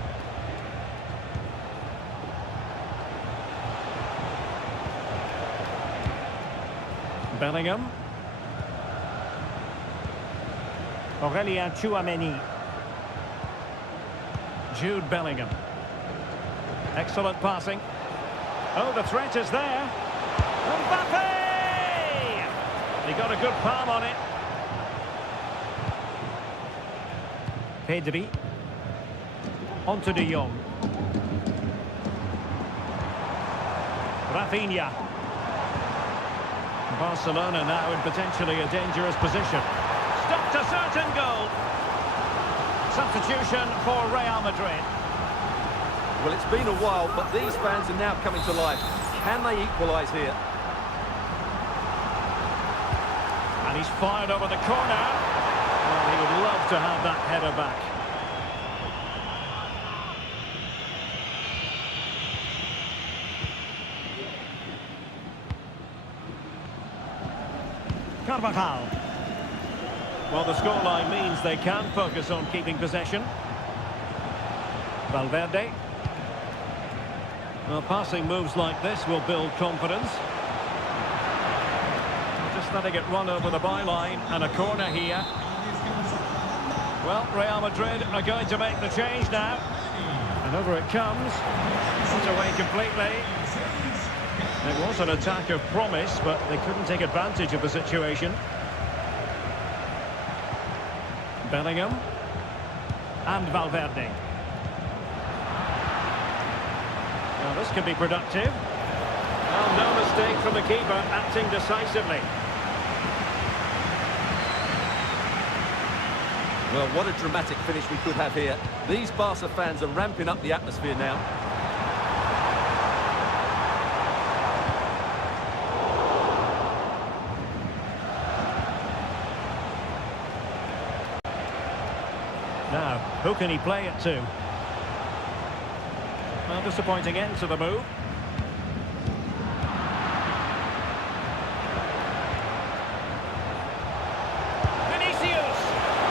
Bellingham. Aurélien Tchouaméni. Jude Bellingham. Excellent passing. Oh, the threat is there. Mbappe! He got a good palm on it. Pedri. On to De Jong. Rafinha. Barcelona now in potentially a dangerous position. Stopped a certain goal. Substitution for Real Madrid. Well, it's been a while, but these fans are now coming to life. Can they equalise here? And he's fired over the corner. Well, he would love to have that header back. Carvajal. Well, the scoreline means they can focus on keeping possession. Valverde. Well, passing moves like this will build confidence. Just letting it run over the byline, and a corner here. Well, Real Madrid are going to make the change now. And over it comes. Put away completely. It was an attack of promise, but they couldn't take advantage of the situation. Bellingham. And Valverde. Now this could be productive. Well, no mistake from the keeper, acting decisively. Well, what a dramatic finish we could have here. These Barca fans are ramping up the atmosphere now. Now, who can he play it to? Well, disappointing end to the move. Vinicius!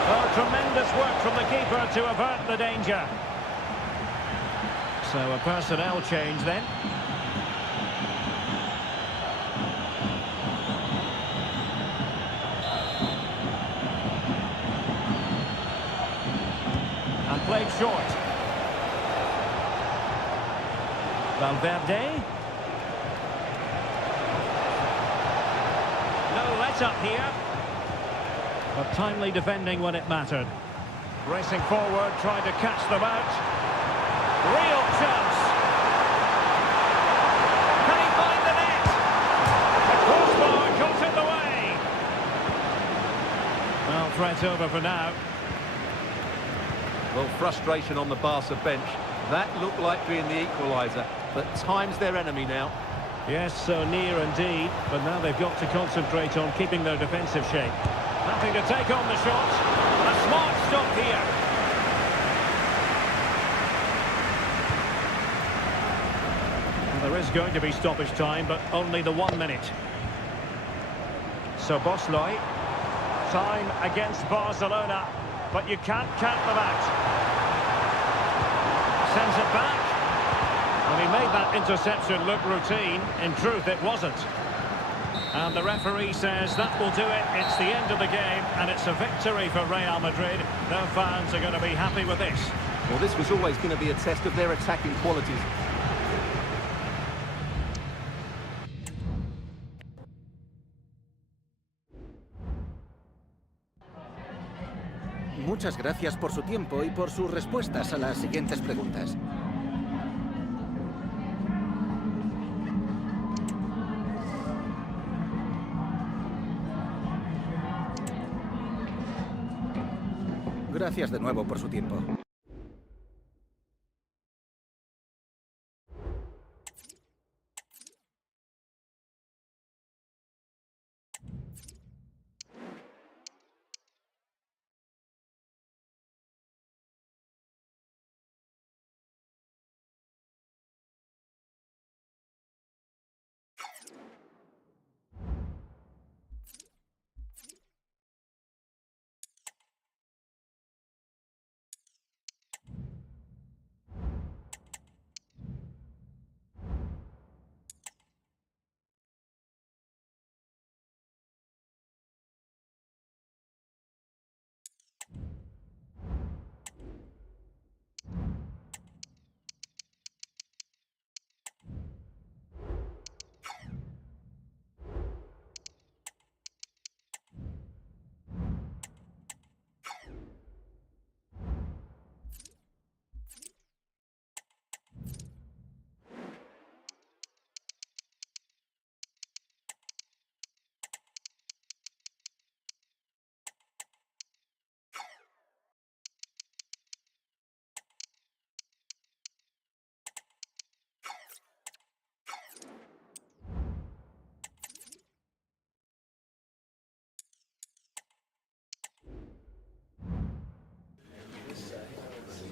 Oh, tremendous work from the keeper to avert the danger. So a personnel change then. And played short. Valverde. No let-up here. But timely defending when it mattered. Racing forward, trying to catch them out. Real chance. Can he find the net? The crossbar got in the way. Well, threat over for now. Well, frustration on the Barca bench. That looked like being the equaliser, but time's their enemy now. Yes, so near indeed, but now they've got to concentrate on keeping their defensive shape. Nothing to take on the shot. A smart stop here. Well, there is going to be stoppage time, but only the 1 minute. So Bosley, time against Barcelona, but you can't count them out. Sends it back. And he made that interception look routine. In truth, it wasn't. And the referee says that will do it. It's the end of the game, and it's a victory for Real Madrid. Their fans are going to be happy with this. Well, this was always going to be a test of their attacking qualities. Muchas gracias por su tiempo y por sus respuestas a las siguientes preguntas. Gracias de nuevo por su tiempo.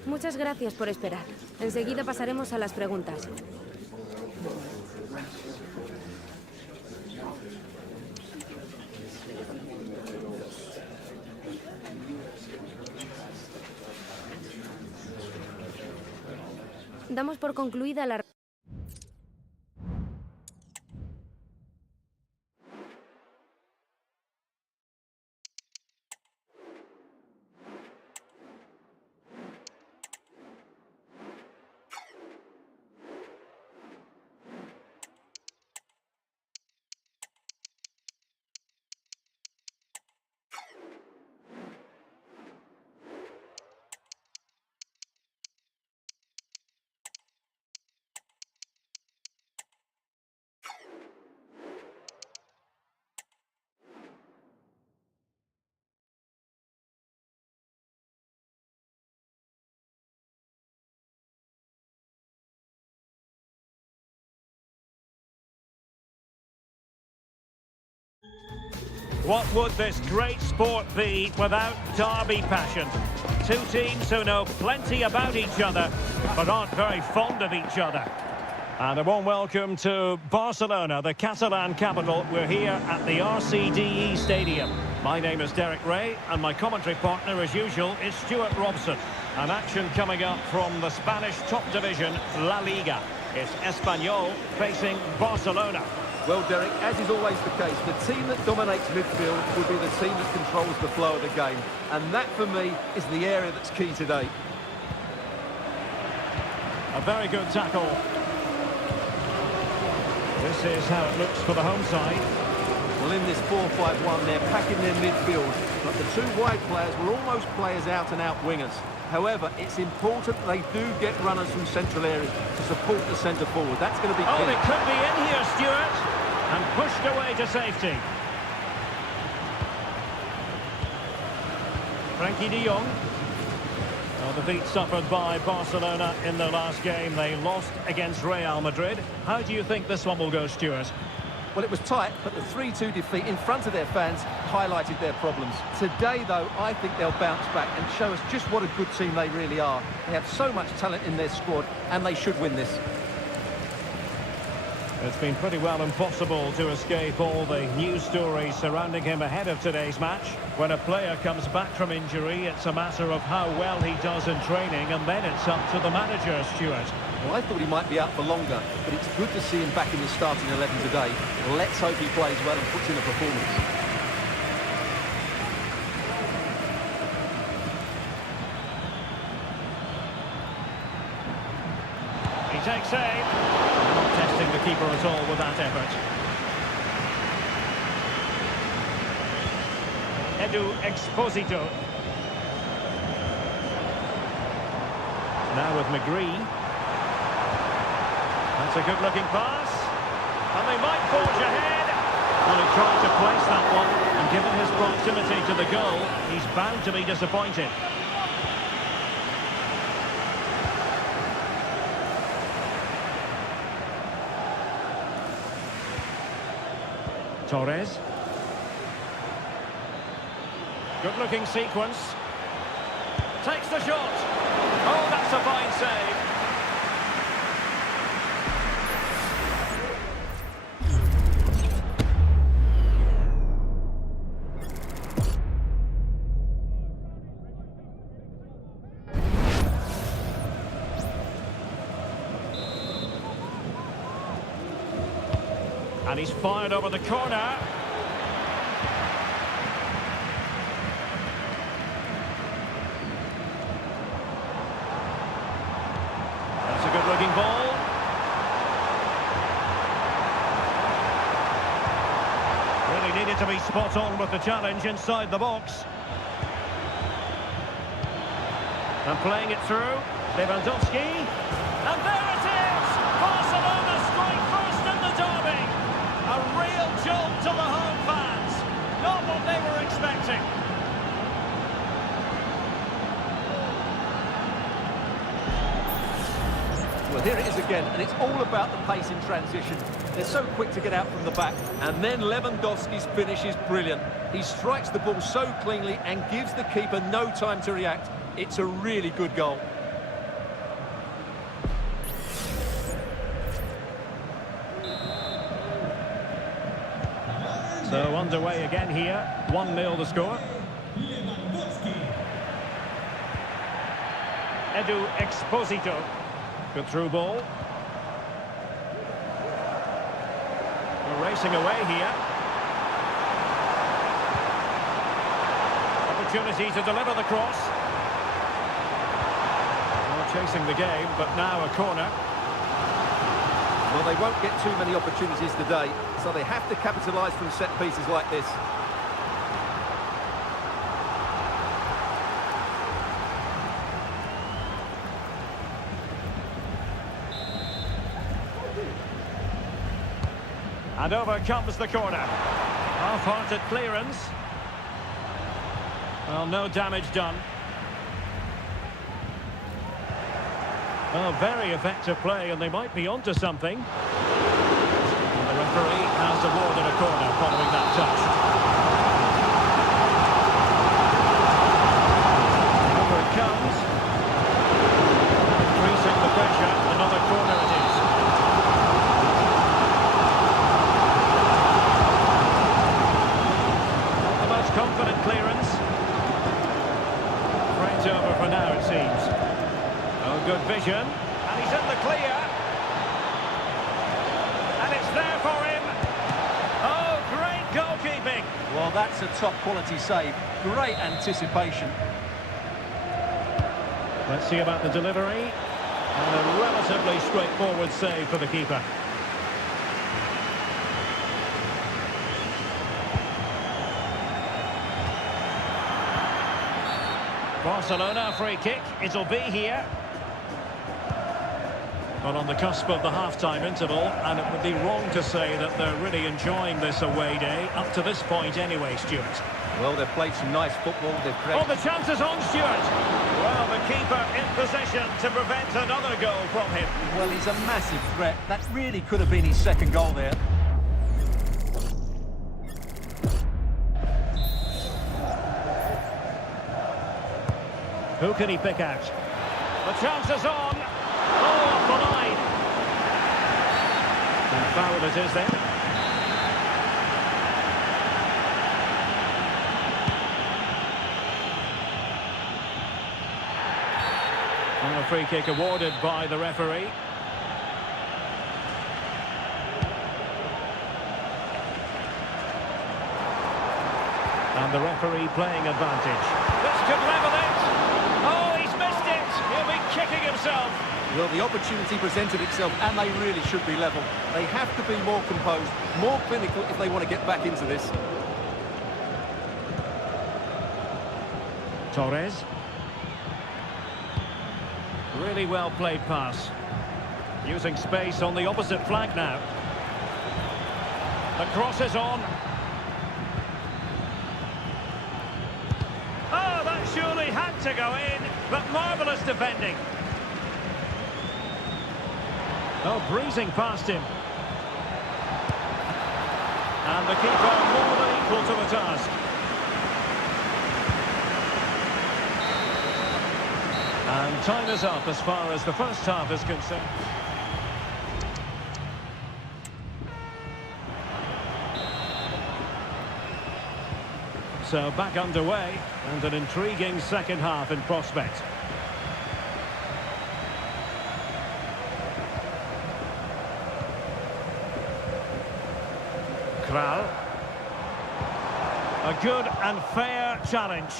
Muchas gracias por esperar. Enseguida pasaremos a las preguntas. Damos por concluida la... What would this great sport be without derby passion? Two teams who know plenty about each other, but aren't very fond of each other. And a warm welcome to Barcelona, the Catalan capital. We're here at the RCDE Stadium. My name is Derek Ray, and my commentary partner, as usual, is Stuart Robson. An action coming up from the Spanish top division, La Liga. It's Espanyol facing Barcelona. Well, Derek, as is always the case, the team that dominates midfield will be the team that controls the flow of the game. And that, for me, is the area that's key today. A very good tackle. This is how it looks for the home side. Well, in this 4-5-1, they're packing their midfield, but the two wide players were almost players out-and-out wingers. However, it's important they do get runners from central areas to support the centre forward. That's going to be key. Oh, it could be in here, Stuart. And pushed away to safety. Frankie de Jong. Well, the defeat suffered by Barcelona in their last game. They lost against Real Madrid. How do you think this one will go, Stuart? Well, it was tight, but the 3-2 defeat in front of their fans highlighted their problems. Today, though, I think they'll bounce back and show us just what a good team they really are. They have so much talent in their squad, and they should win this. It's been pretty well impossible to escape all the news stories surrounding him ahead of today's match. When a player comes back from injury, it's a matter of how well he does in training, and then it's up to the manager, Stuart. Well, I thought he might be out for longer, but it's good to see him back in the starting 11 today. Let's hope he plays well and puts in a performance. He takes aim. Not testing the keeper at all with that effort. Edu Exposito. Now with McGree. That's a good-looking pass. And they might forge ahead. Well, he tried to place that one, and given his proximity to the goal, he's bound to be disappointed. Torres. Good-looking sequence. Takes the shot. Oh, that's a fine save. And he's fired over the corner. That's a good-looking ball. Really needed to be spot on with the challenge inside the box. And playing it through. Lewandowski. And there it is! Barcelona strike first in the derby. A real jolt to the home fans. Not what they were expecting. Well, here it is again, and it's all about the pace in transition. They're so quick to get out from the back, and then Lewandowski's finish is brilliant. He strikes the ball so cleanly and gives the keeper no time to react. It's a really good goal. So underway again here, 1-0 the score. Edu Exposito. Good through ball. We're racing away here. Opportunity to deliver the cross. Well, chasing the game, but now a corner. Well, they won't get too many opportunities today, so they have to capitalise from set pieces like this. And over comes the corner. Half-hearted clearance. Well, no damage done. Well, very effective play, and they might be onto something. And the referee has awarded a corner following that touch. Over it comes. Increasing the pressure, another corner it is. Not the most confident clearance. Right over for now, it seems. occasion, and he's in the clear. And it's there for him. Oh, great goalkeeping. Well, that's a top-quality save. Great anticipation. Let's see about the delivery. And a relatively straightforward save for the keeper. Barcelona free kick, it'll be here. But on the cusp of the half-time interval, and it would be wrong to say that they're really enjoying this away day, up to this point anyway, Stuart. Well, they've played some nice football. They've Oh, the chance is on, Stuart. Well, the keeper in position to prevent another goal from him. Well, he's a massive threat. That really could have been his second goal there. Who can he pick out? The chance is on. Oh, off the line. And foul it is then. And a free kick awarded by the referee. And the referee playing advantage. This could level it. Oh, he's missed it. He'll be kicking himself. Well, the opportunity presented itself, and they really should be level. They have to be more composed, more clinical if they want to get back into this. Torres. Really well played pass. Using space on the opposite flank now. The cross is on. Oh, that surely had to go in, but marvellous defending. Oh, breezing past him. And the keeper more than equal to the task. And time is up as far as the first half is concerned. So back underway, and an intriguing second half in prospect. Kral. A good and fair challenge.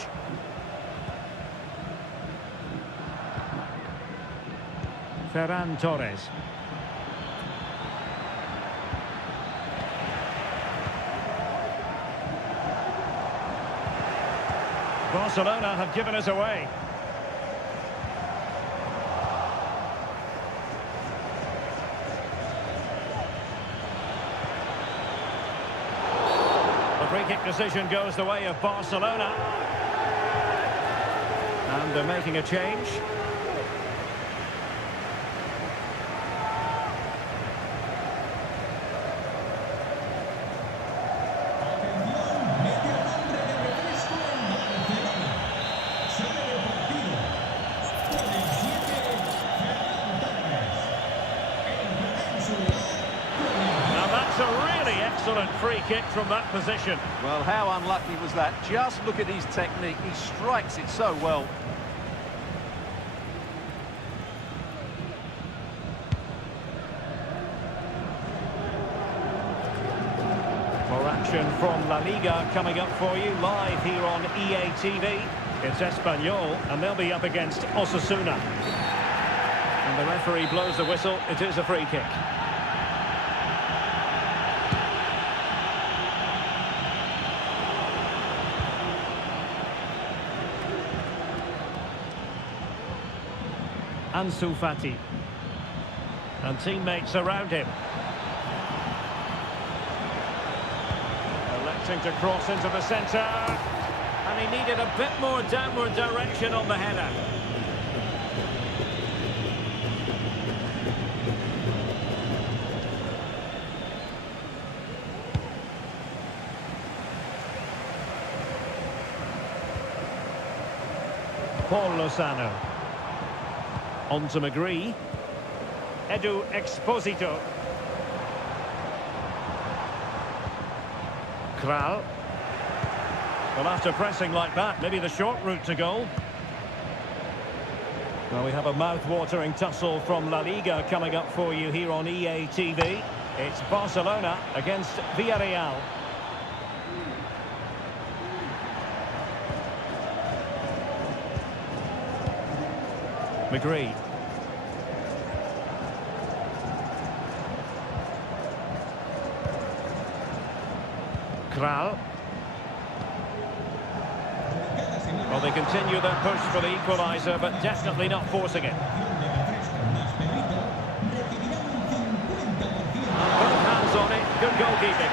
Ferran Torres. Barcelona have given us away. The free kick decision goes the way of Barcelona. And they're making a change. Excellent free kick from that position. Well, how unlucky was that? Just look at his technique. He strikes it so well. More action from La Liga coming up for you live here on EA TV. It's Espanyol, and they'll be up against Osasuna. And the referee blows the whistle. It is a free kick. Ansu Fati. And teammates around him. Electing to cross into the centre. And he needed a bit more downward direction on the header. Paul Lozano. On to McGree. Edu Exposito. Kral. Well, after pressing like that, maybe the short route to goal. Well, we have a mouth-watering tussle from La Liga coming up for you here on EA TV. It's Barcelona against Villarreal. McGree. Kral. Well, they continue their push for the equaliser, but definitely not forcing it. Both hands on it, good goalkeeping.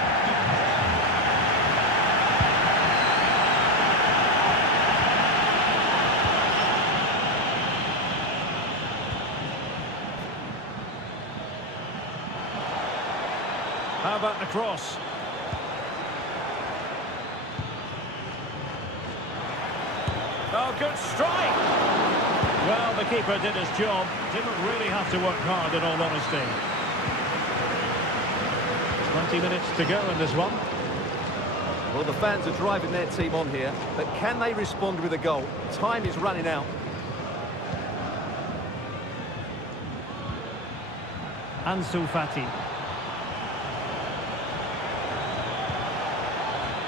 How about the cross? Oh, good strike! Well, the keeper did his job. Didn't really have to work hard, in all honesty. 20 minutes to go in this one. Well, the fans are driving their team on here, but can they respond with a goal? Time is running out. Ansu Fati.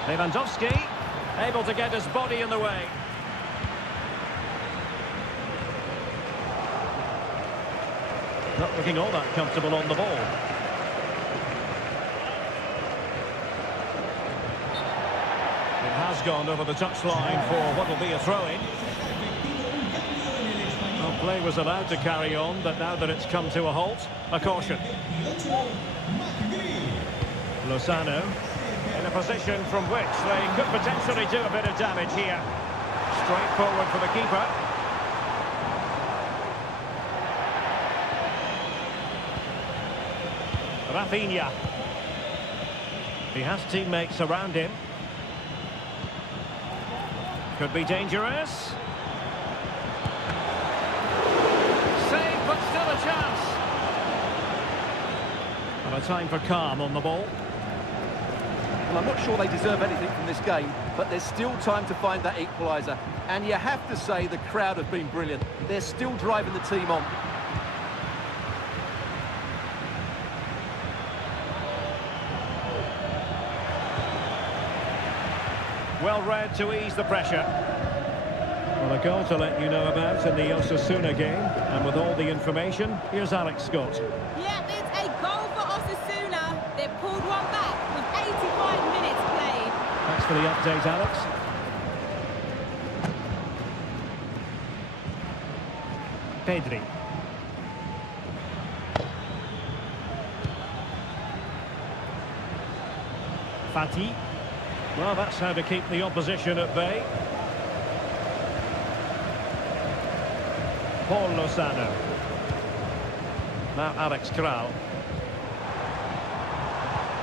Lewandowski, able to get his body in the way. Not looking all that comfortable on the ball. It has gone over the touchline for what will be a throw-in. Well, play was allowed to carry on, but now that it's come to a halt, a caution. Lozano. In a position from which they could potentially do a bit of damage here. Straight forward for the keeper. Rafinha. He has teammates around him. Could be dangerous. Save, but still a chance. And a time for calm on the ball. Well, I'm not sure they deserve anything from this game, but there's still time to find that equaliser. And you have to say the crowd have been brilliant. They're still driving the team on. Well read to ease the pressure. Well, a goal to let you know about in the Osasuna game. And with all the information, here's Alex Scott. Yeah, it's a goal for Osasuna. They've pulled one back with 85 minutes played. Thanks for the update, Alex. Pedri. Fati. Well, that's how to keep the opposition at bay. Paul Lozano. Now Alex Kral.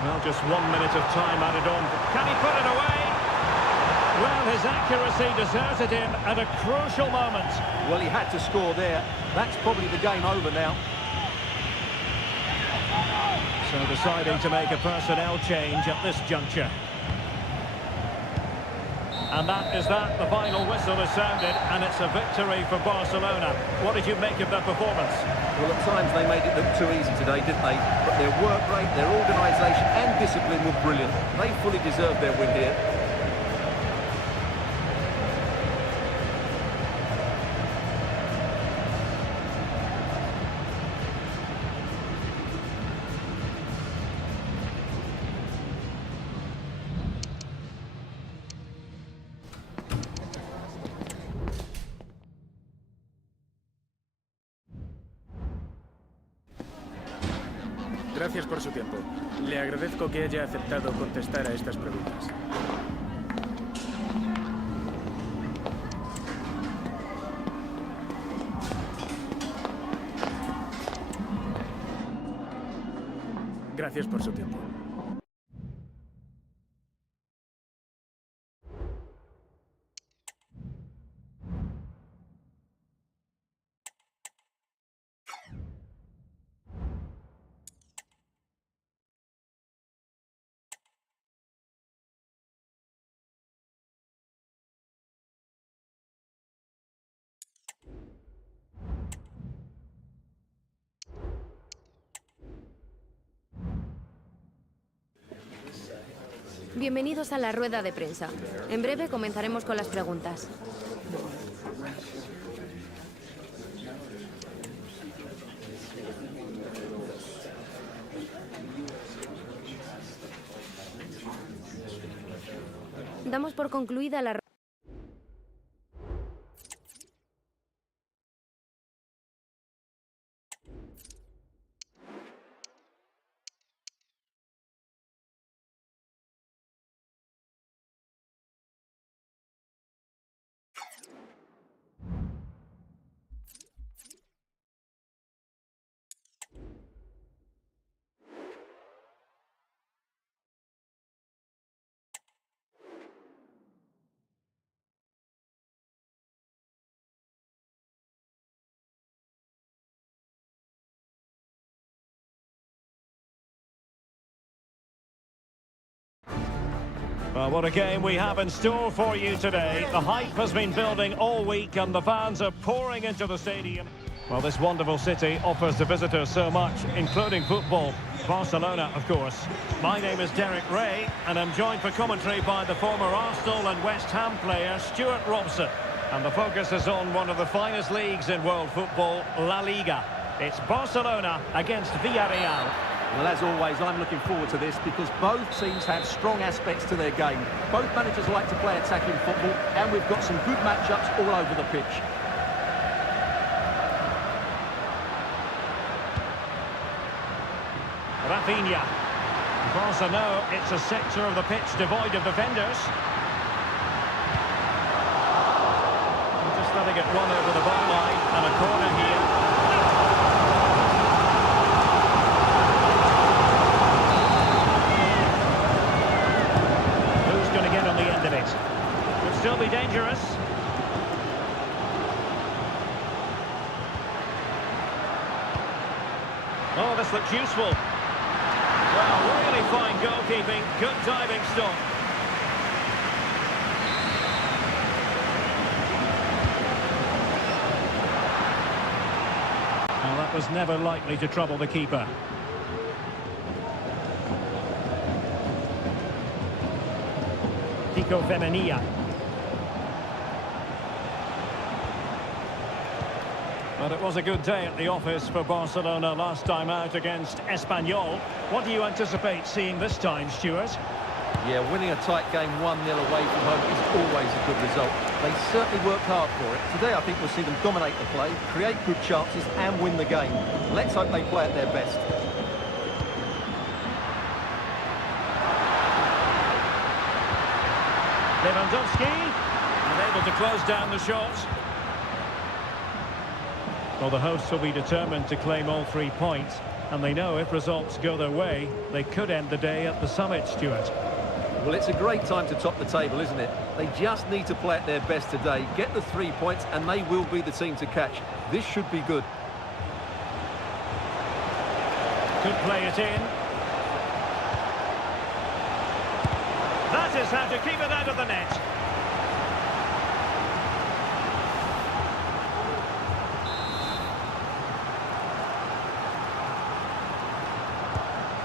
Well, just 1 minute of time added on. Can he put it away? Well, his accuracy deserted him at a crucial moment. Well, he had to score there. That's probably the game over now. So deciding to make a personnel change at this juncture. And that is that. The final whistle has sounded, and it's a victory for Barcelona. What did you make of their performance? Well, at times they made it look too easy today, didn't they? But their work rate, their organisation and discipline were brilliant. They fully deserved their win here. Gracias por su tiempo. Le agradezco que haya aceptado contestar a estas preguntas. Gracias por su tiempo. Bienvenidos a la rueda de prensa. En breve comenzaremos con las preguntas. Damos por concluida la Well, what a game we have in store for you today. The hype has been building all week and the fans are pouring into the stadium. Well, this wonderful city offers the visitors so much, including football. Barcelona, of course. My name is Derek Ray, and I'm joined for commentary by the former Arsenal and West Ham player, Stuart Robson. And the focus is on one of the finest leagues in world football, La Liga. It's Barcelona against Villarreal. Well, as always, I'm looking forward to this because both teams have strong aspects to their game. Both managers like to play attacking football, and we've got some good matchups all over the pitch. Rafinha. Barca know it's a sector of the pitch devoid of defenders. Just letting it run over the ball line, and a corner here. Could still be dangerous. Oh, this looks useful. Well, really fine goalkeeping, good diving stop. Well, that was never likely to trouble the keeper. Femenia. But it was a good day at the office for Barcelona last time out against Espanyol. What do you anticipate seeing this time, Stuart? Yeah, winning a tight game 1-0 away from home is always a good result. They certainly worked hard for it. Today I think we'll see them dominate the play, create good chances and win the game. Let's hope they play at their best. Lewandowski, unable to close down the shot. Well, the hosts will be determined to claim all 3 points, and they know if results go their way, they could end the day at the summit, Stuart. Well, it's a great time to top the table, isn't it? They just need to play at their best today, get the 3 points, and they will be the team to catch. This should be good. Could play it in. That is how to keep it out of the net.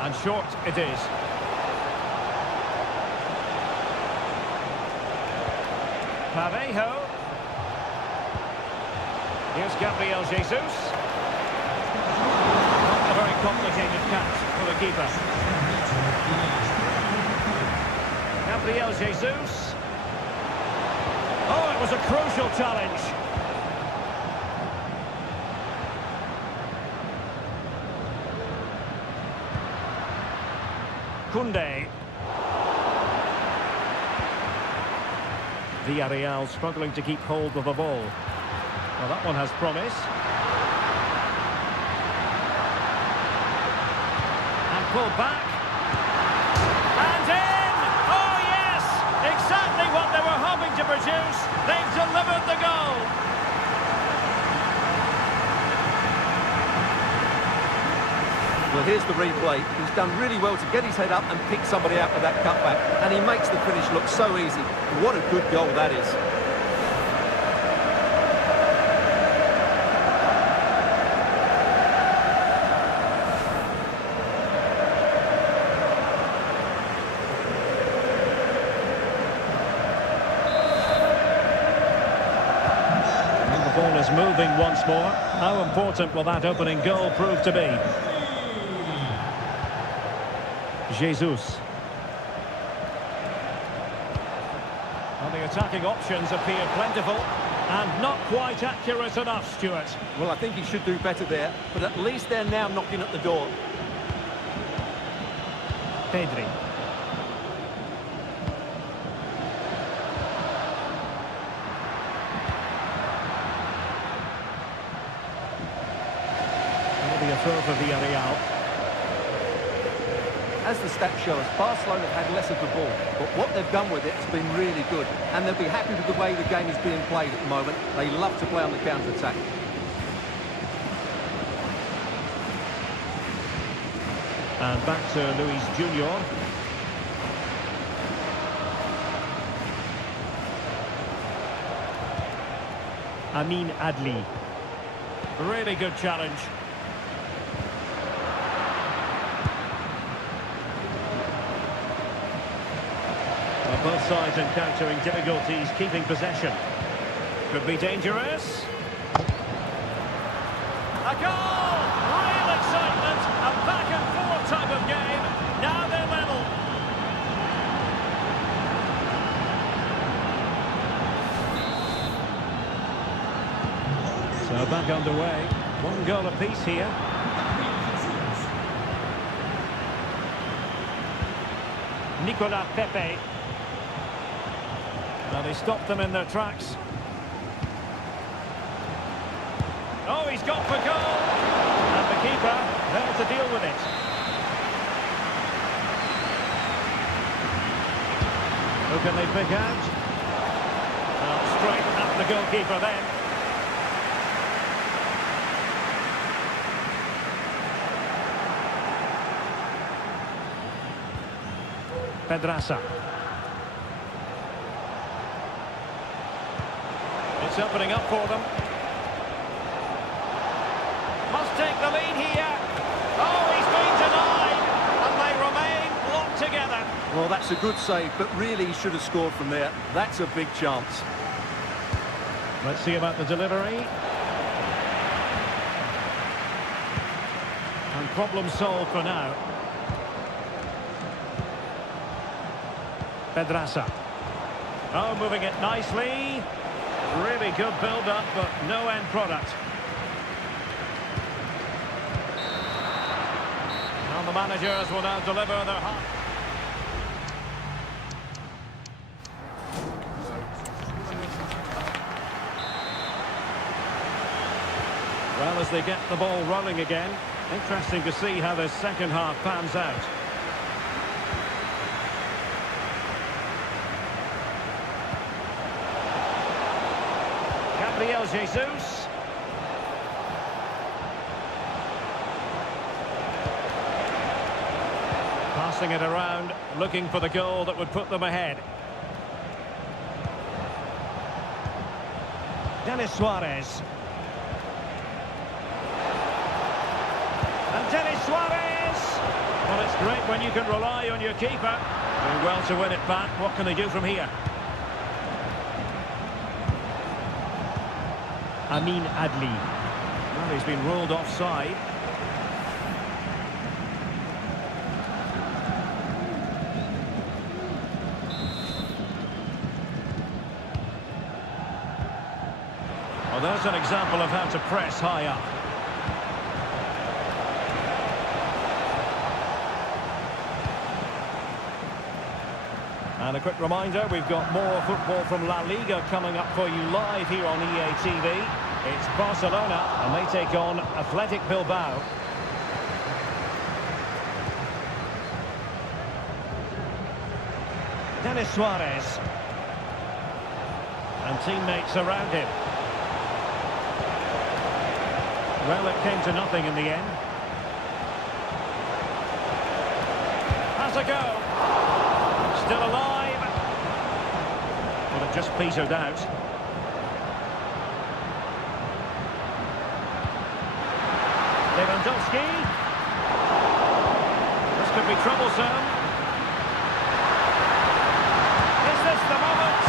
And short it is. Parejo. Here's Gabriel Jesus. Not a very complicated catch for the keeper. Gabriel Jesus. Oh, it was a crucial challenge. Koundé. Villarreal struggling to keep hold of the ball. Well, that one has promise. And pulled back. And in! Oh, yes! Exactly what they were hoping to produce. They've delivered the goal. Well, here's the replay. He's done really well to get his head up and pick somebody out with that cutback. And he makes the finish look so easy. What a good goal that is. Players moving once more. How important will that opening goal prove to be? Jesus. Well, the attacking options appear plentiful and not quite accurate enough, Stuart. Well, I think he should do better there, but at least they're now knocking at the door. Pedri. That'll be a throw for Villarreal. As the stats show us, Barcelona have had less of the ball, but what they've done with it has been really good, and they'll be happy with the way the game is being played at the moment. They love to play on the counter-attack. And back to Luis Junior. Amin Adli. Really good challenge. Well, both sides encountering difficulties keeping possession. Could be dangerous. A goal! Real excitement! A back-and-forth type of game. Now they're level. So back underway. One goal apiece here. Nicolas Pepe. Well, they stopped them in their tracks. Oh, he's gone for goal! And the keeper there to deal with it. Who can they pick out? Well, straight at the goalkeeper then. Pedraza. It's opening up for them. Must take the lead here. Oh, he's been denied. And they remain locked together. Well, that's a good save, but really he should have scored from there. That's a big chance. Let's see about the delivery. And problem solved for now. Pedraza. Oh, moving it nicely. Really good build-up, but no end product. And the managers will now deliver their half. Well, as they get the ball rolling again, interesting to see how the second half pans out. Gabriel Jesus. Passing it around, looking for the goal that would put them ahead. Denis Suarez. And Denis Suarez! Well, it's great when you can rely on your keeper. Doing well to win it back. What can they do from here? Amin Adli. Well, he's been ruled offside. Well, there's an example of how to press high up. And a quick reminder, we've got more football from La Liga coming up for you live here on EA TV. It's Barcelona, and they take on Athletic Bilbao. Denis Suarez. And teammates around him. Well, it came to nothing in the end. Has a go. Still alive. Well, it just petered out. Lewandowski. This could be troublesome. Is this the moment?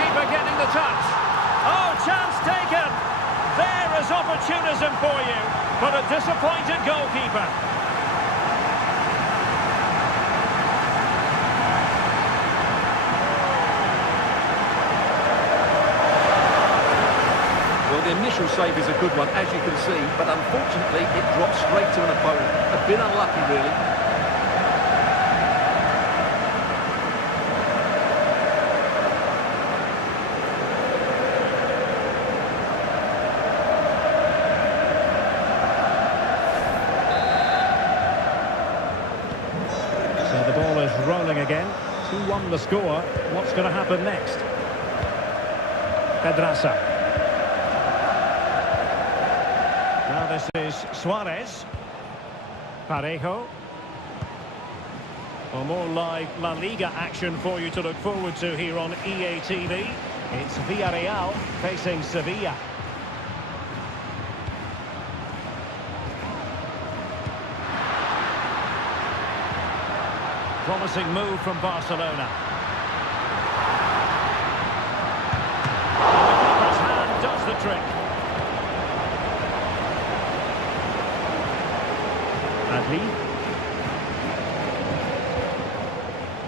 Keeper getting the touch. Oh, chance taken. There is opportunism for you, but a disappointed goalkeeper. Well, the initial save is a good one, as you can see, but unfortunately it dropped straight to an opponent. A bit unlucky, really. So the ball is rolling again. 2-1 the score. What's going to happen next? Pedraza. Now this is Suarez. Parejo. Well, more live La Liga action for you to look forward to here on EA TV. It's Villarreal facing Sevilla. Promising move from Barcelona. And the keeper's hand does the trick. Adli.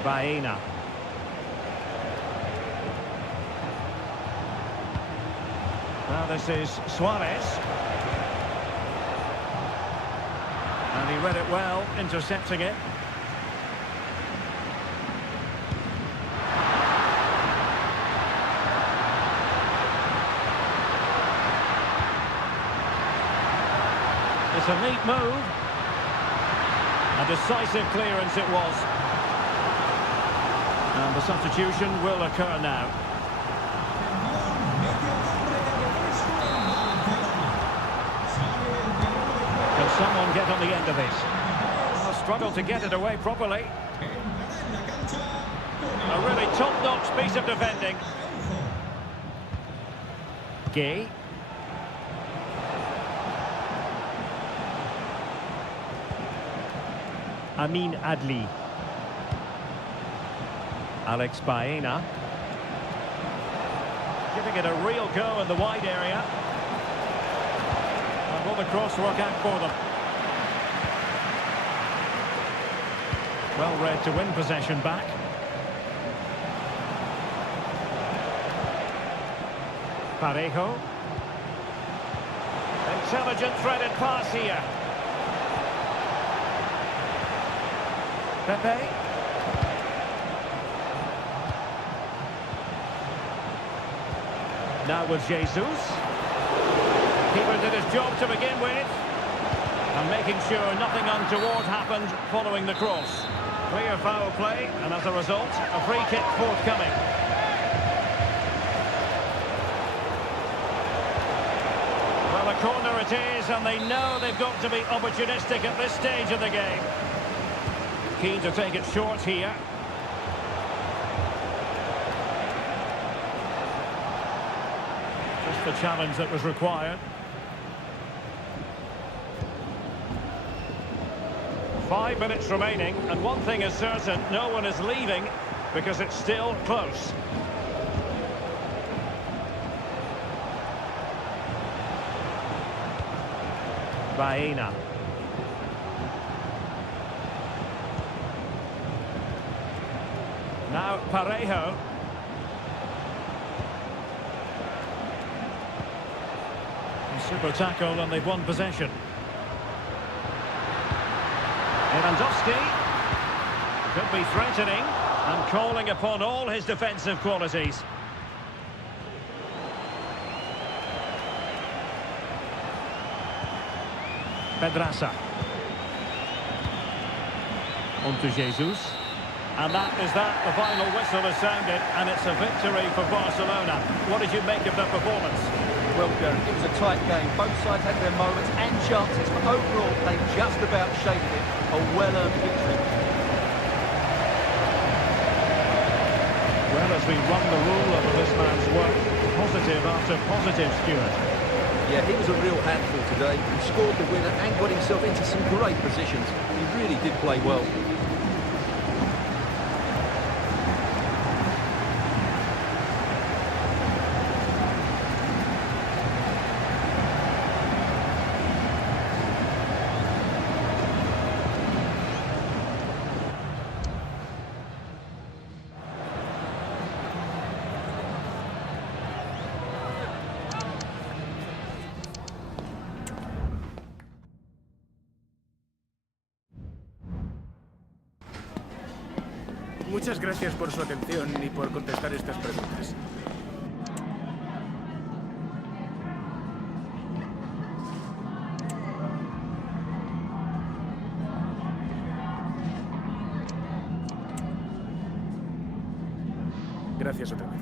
Baena. Now this is Suarez. And he read it well, intercepting it. It's a neat move. A decisive clearance it was. And the substitution will occur now. Can someone get on the end of this? Well, struggled to get it away properly. A really top-notch piece of defending. Gay. Amin Adli. Alex Baena. Giving it a real go in the wide area. And will the cross work out for them? Well read to win possession back. Parejo. Intelligent threaded pass here. Pepe. Now with Jesus. Keeper did his job to begin with. And making sure nothing untoward happened following the cross. Clear foul play, and as a result, a free kick forthcoming. Well, a corner it is, and they know they've got to be opportunistic at this stage of the game. Keen to take it short here. Just the challenge that was required. 5 minutes remaining, and one thing is certain, no one is leaving because it's still close. Baena. Now Parejo. Super tackle, and they've won possession. Lewandowski could be threatening and calling upon all his defensive qualities. Pedraza. On to Jesus. And that is that. The final whistle has sounded, and it's a victory for Barcelona. What did you make of that performance? Well, Gary, it was a tight game. Both sides had their moments and chances, but overall, they just about shaped it. A well-earned victory. Well, as we run the rule over this man's work, positive after positive, Stuart. Yeah, he was a real handful today. He scored the winner and got himself into some great positions. He really did play well. Muchas gracias por su atención y por contestar estas preguntas. Gracias otra vez.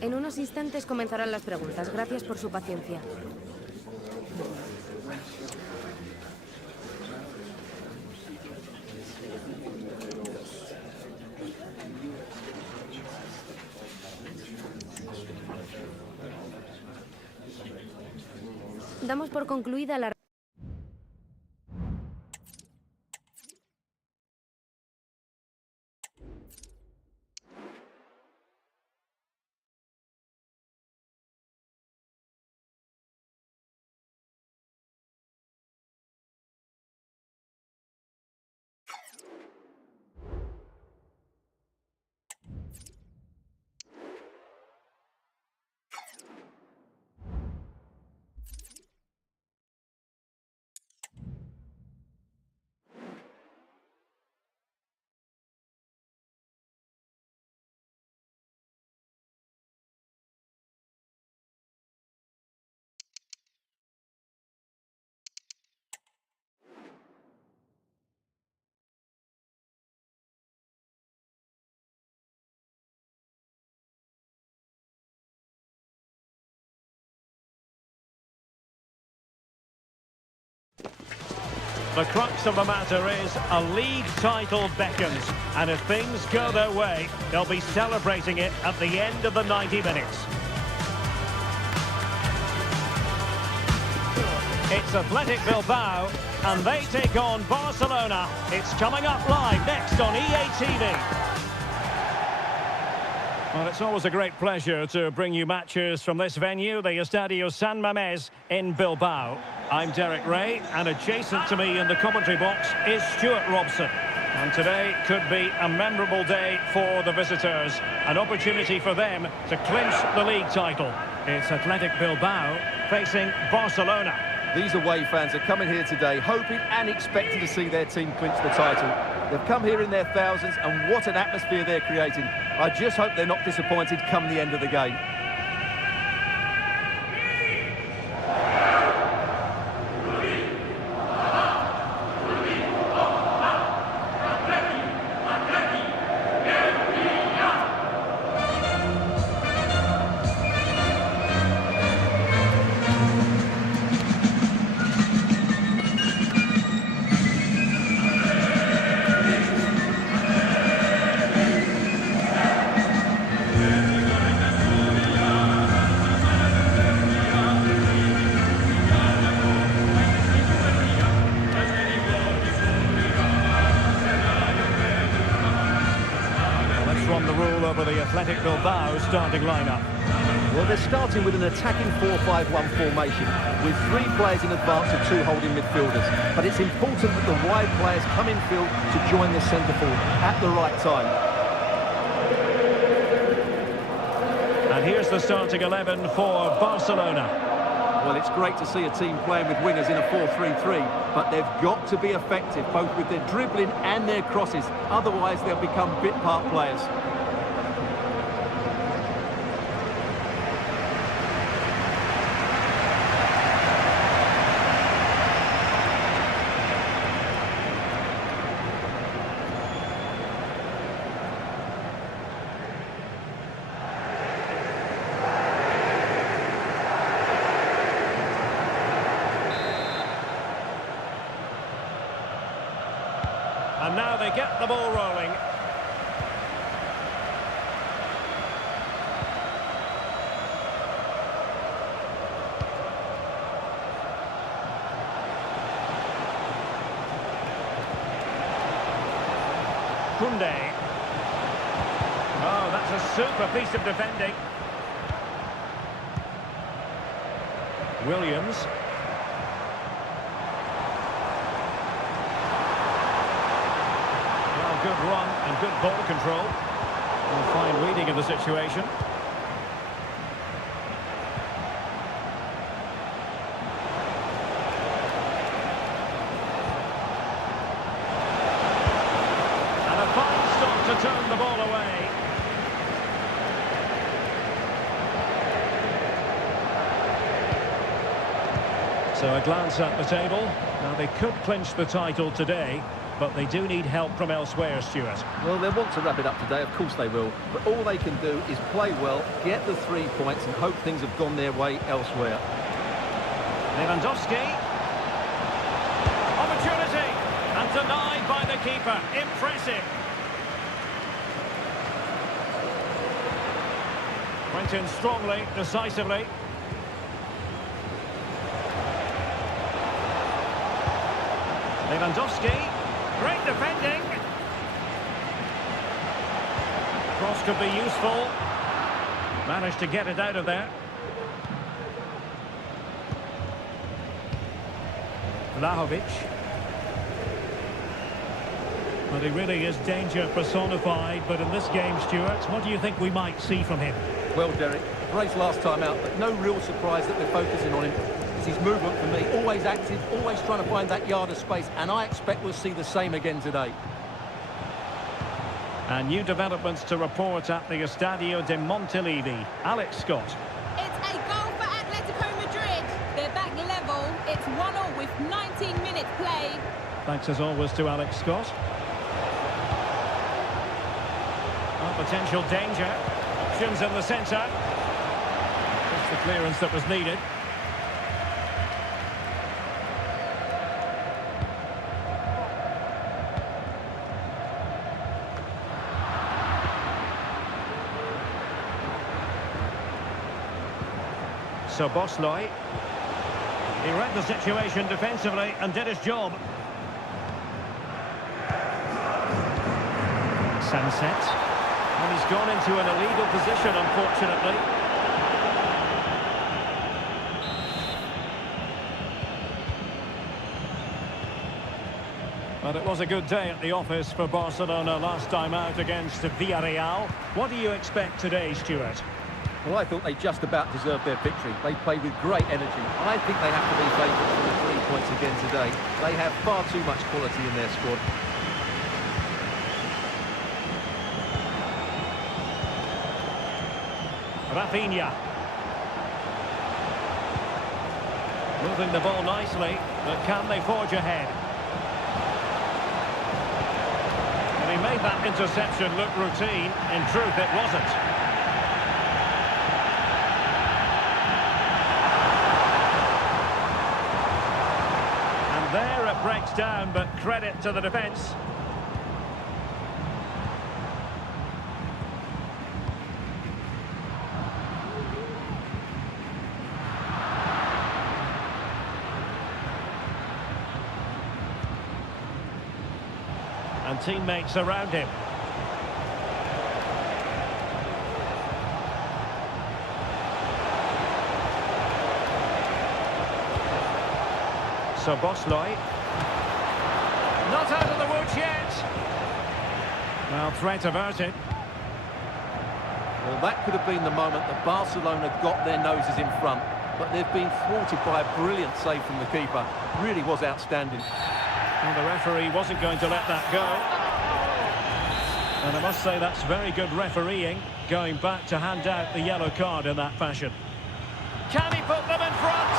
En unos instantes comenzarán las preguntas. Gracias por su paciencia. Damos por concluida la... The crux of the matter is a league title beckons, and if things go their way, they'll be celebrating it at the end of the 90 minutes. It's Athletic Bilbao, and they take on Barcelona. It's coming up live next on EA TV. Well, it's always a great pleasure to bring you matches from this venue, the Estadio San Mamés in Bilbao. I'm Derek Ray, and adjacent to me in the commentary box is Stuart Robson. And today could be a memorable day for the visitors, an opportunity for them to clinch the league title. It's Athletic Bilbao facing Barcelona. These away fans are coming here today hoping and expecting to see their team clinch the title. They've come here in their thousands, and what an atmosphere they're creating. I just hope they're not disappointed come the end of the game. Over the Athletic Bilbao starting lineup. Well, they're starting with an attacking 4-5-1 formation with 3 players in advance of 2 holding midfielders. But it's important that the wide players come in field to join the centre forward at the right time. And here's the starting 11 for Barcelona. Well, it's great to see a team playing with wingers in a 4-3-3, but they've got to be effective both with their dribbling and their crosses. Otherwise, they'll become bit part players. And now they get the ball rolling. Koundé. Oh, that's a super piece of defending. Williams. Well, good run and good ball control. And fine reading of the situation. And a fine stop to turn the ball away. So a glance at the table. Now they could clinch the title today, but they do need help from elsewhere, Stuart. Well, they'll want to wrap it up today, of course they will. But all they can do is play well, get the 3 points and hope things have gone their way elsewhere. Lewandowski. Opportunity. And denied by the keeper. Impressive. Went in strongly, decisively. Lewandowski, great defending. Cross could be useful. Managed to get it out of there. Vlahovic. But he really is danger personified, but in this game, Stuart, what do you think we might see from him? Well, Derek, brace last time out, but no real surprise that we're focusing on him. It's his movement for me, always active, always trying to find that yard of space, and I expect we'll see the same again today. And new developments to report at the Estadio de Montilivi. Alex Scott. It's a goal for Atletico Madrid. They're back level. It's 1-1 with 19 minutes played. Thanks as always to Alex Scott. Well, potential danger. Options in the centre. That's the clearance that was needed. So Bosley, he read the situation defensively and did his job. Sunset, and he's gone into an illegal position, unfortunately. But it was a good day at the office for Barcelona last time out against Villarreal. What do you expect today, Stuart? Well, I thought they just about deserved their victory. They played with great energy. I think they have to be favourites for the 3 points again today. They have far too much quality in their squad. Rafinha. Moving the ball nicely, but can they forge ahead? And he made that interception look routine. In truth, it wasn't. There it breaks down, but credit to the defence. And teammates around him. So Bosley. Not out of the woods yet. Well, threat averted. Well, that could have been the moment that Barcelona got their noses in front. But they've been thwarted by a brilliant save from the keeper. Really was outstanding. Well, the referee wasn't going to let that go. And I must say that's very good refereeing, going back to hand out the yellow card in that fashion. Can he put them in front?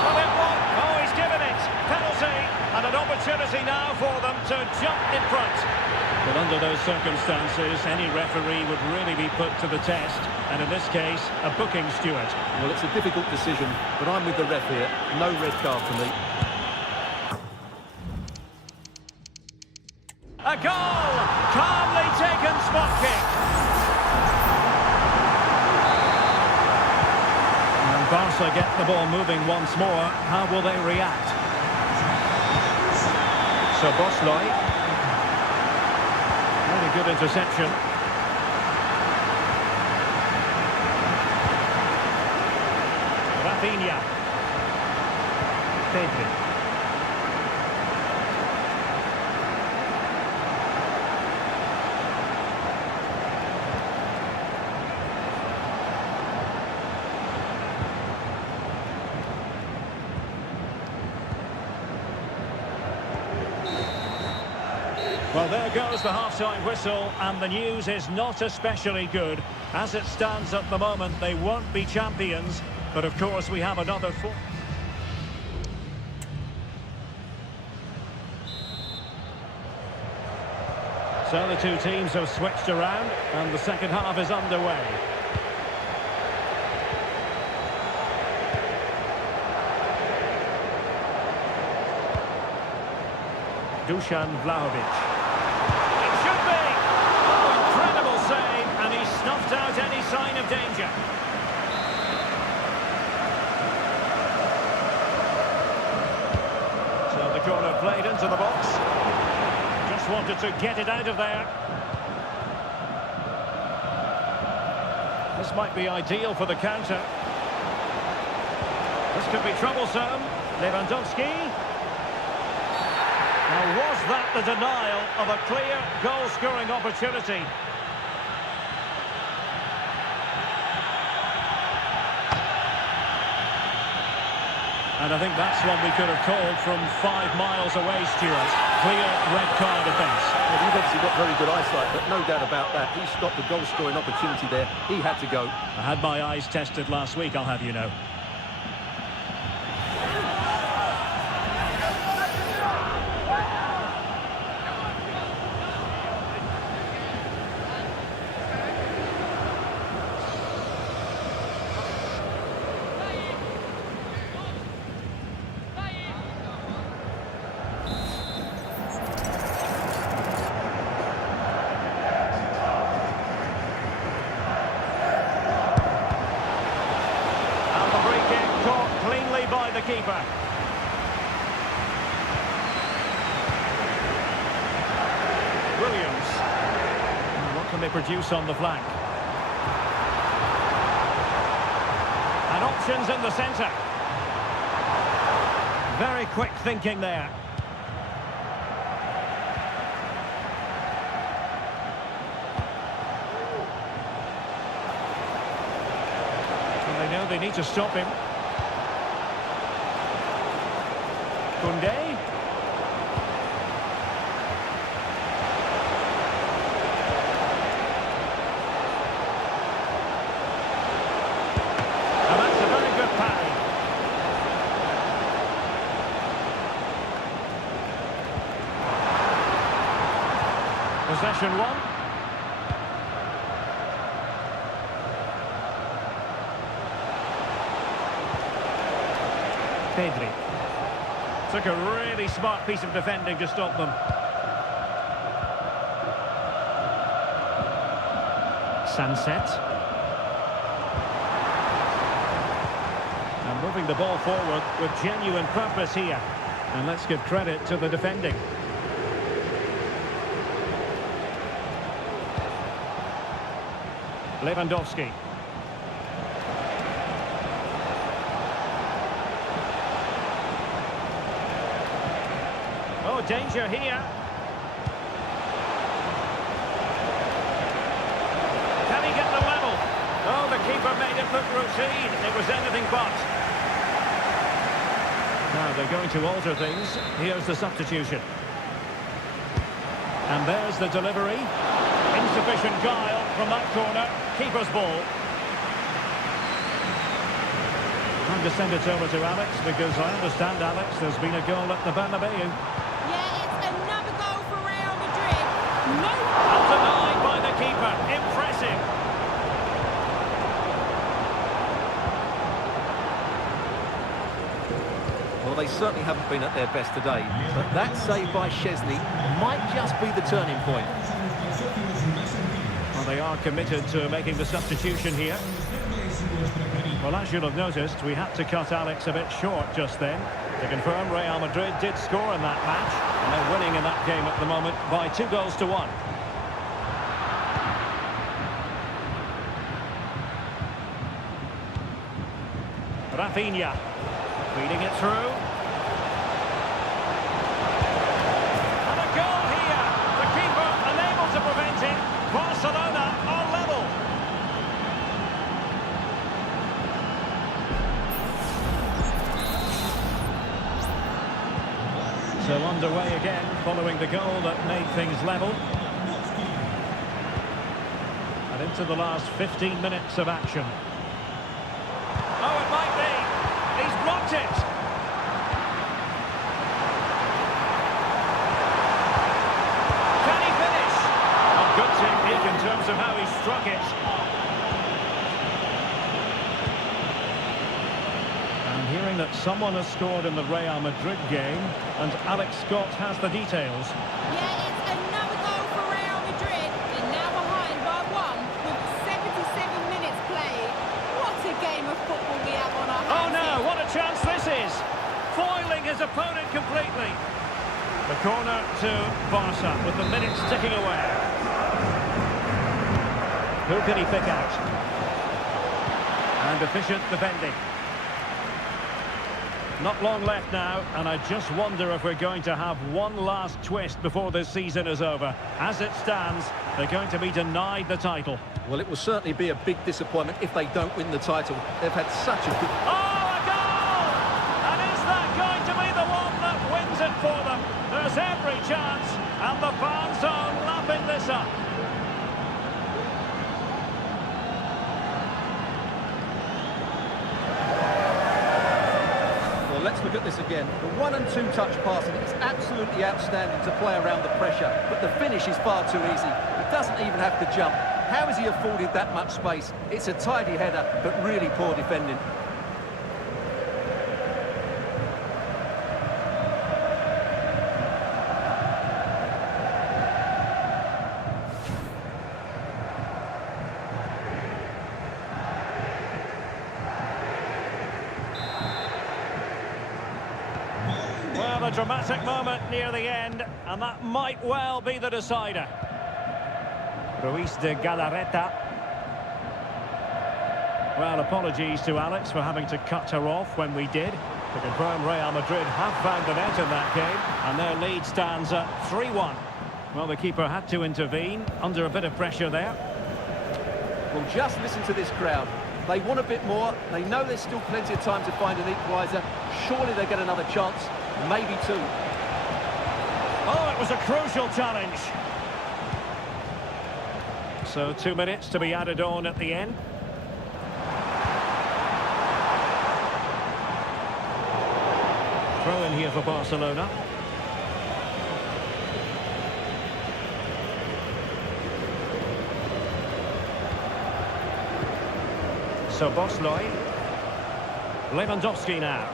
Well, it won't. Oh, he's given it. Penalty. And an opportunity now for them to jump in front. But under those circumstances, any referee would really be put to the test. And in this case, a booking, Stuart. Well, it's a difficult decision, but I'm with the ref here. No red card for me. A goal! Calmly taken spot kick. And Barca get the ball moving once more. How will they react? So Bosley. good interception. Rafinha. Pedri. Well, there goes the half-time whistle, and the news is not especially good. As it stands at the moment, they won't be champions, but of course we have another four. So the two teams have switched around, and the second half is underway. Dusan Vlahovic. Snuffed out any sign of danger. So the corner played into the box. Just wanted to get it out of there. This might be ideal for the counter. This could be troublesome. Lewandowski. Now, was that the denial of a clear goal-scoring opportunity? And I think that's one we could have called from 5 miles away, Stuart. Clear red card offence. Well, he's obviously got very good eyesight, but no doubt about that. He stopped the goal-scoring opportunity there. He had to go. I had my eyes tested last week, I'll have you know. By the keeper. Williams. What can they produce on the flank? And options in the centre. Very quick thinking there. Well, they know they need to stop him. Koundé. And that's a very good parry. Possession one. Pedri. Took a really smart piece of defending to stop them. Sunset. And moving the ball forward with genuine purpose here. And let's give credit to the defending. Lewandowski. Oh, danger here. Can he get the level? Oh, the keeper made it look routine. It was anything but. Now they're going to alter things. Here's the substitution. And there's the delivery. Insufficient guile from that corner. Keeper's ball. Time to send it over to Alex, because I understand, Alex, there's been a goal at the Bernabeu. Yeah, it's another goal for Real Madrid. No. And denied by the keeper. Impressive. Well, they certainly haven't been at their best today, but that save by Szczesny might just be the turning point. Well, they are committed to making the substitution here. Well, as you'll have noticed, we had to cut Alex a bit short just then. To confirm, Real Madrid did score in that match, and they're winning in that game at the moment by 2-1. Rafinha feeding it through. And a goal here. The keeper unable to prevent it. Barcelona are level. So underway again following the goal that made things level. And into the last 15 minutes of action. Oh, it might be. He's blocked it. Can he finish? A good technique in terms of how he struck it. I'm hearing that someone has scored in the Real Madrid game, and Alex Scott has the details. Yeah, it's another goal for Real Madrid. They're now behind by 1 with 77 minutes played. What a game of football we have on our hands. Oh no, what a chance this is! Foiling his opponent completely. The corner to Barca with the minutes ticking away. Who can he pick out? And efficient defending. Not long left now, and I just wonder if we're going to have one last twist before this season is over. As it stands, they're going to be denied the title. Well, it will certainly be a big disappointment if they don't win the title. They've had such a good... Oh, a goal! And is that going to be the one that wins it for them? There's every chance, and the fans are lapping this up. Well, let's look at this again. The 1- and 2-touch passing is absolutely outstanding to play around the pressure, but the finish is far too easy. He doesn't even have to jump. How has he afforded that much space? It's a tidy header, but really poor defending. Well, a dramatic moment near the end, and that might well be the decider. Ruiz de Galarreta. Well, apologies to Alex for having to cut her off when we did. To confirm, Real Madrid have found the net in that game, and their lead stands at 3-1. Well, the keeper had to intervene, under a bit of pressure there. Well, just listen to this crowd. They want a bit more. They know there's still plenty of time to find an equaliser. Surely they get another chance. Maybe 2. Oh, it was a crucial challenge. So 2 minutes to be added on at the end. Throw in here for Barcelona. So Bosley. Lewandowski now.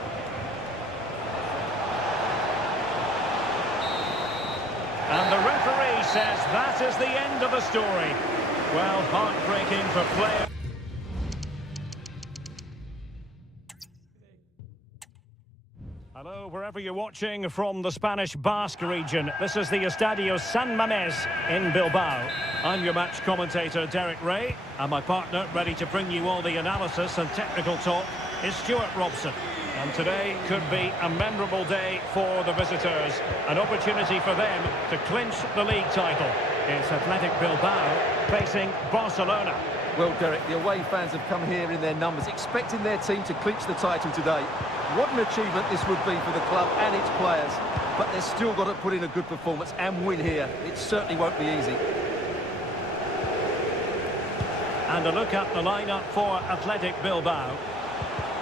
And the referee says that is the end of the story. Well, heartbreaking for players. Hello, wherever you're watching from the Spanish Basque region. This is the Estadio San Mamés in Bilbao. I'm your match commentator, Derek Ray, and my partner, ready to bring you all the analysis and technical talk, is Stuart Robson. And today could be a memorable day for the visitors. An opportunity for them to clinch the league title. It's Athletic Bilbao facing Barcelona. Well, Derek, the away fans have come here in their numbers, expecting their team to clinch the title today. What an achievement this would be for the club and its players. But they've still got to put in a good performance and win here. It certainly won't be easy. And a look at the lineup for Athletic Bilbao.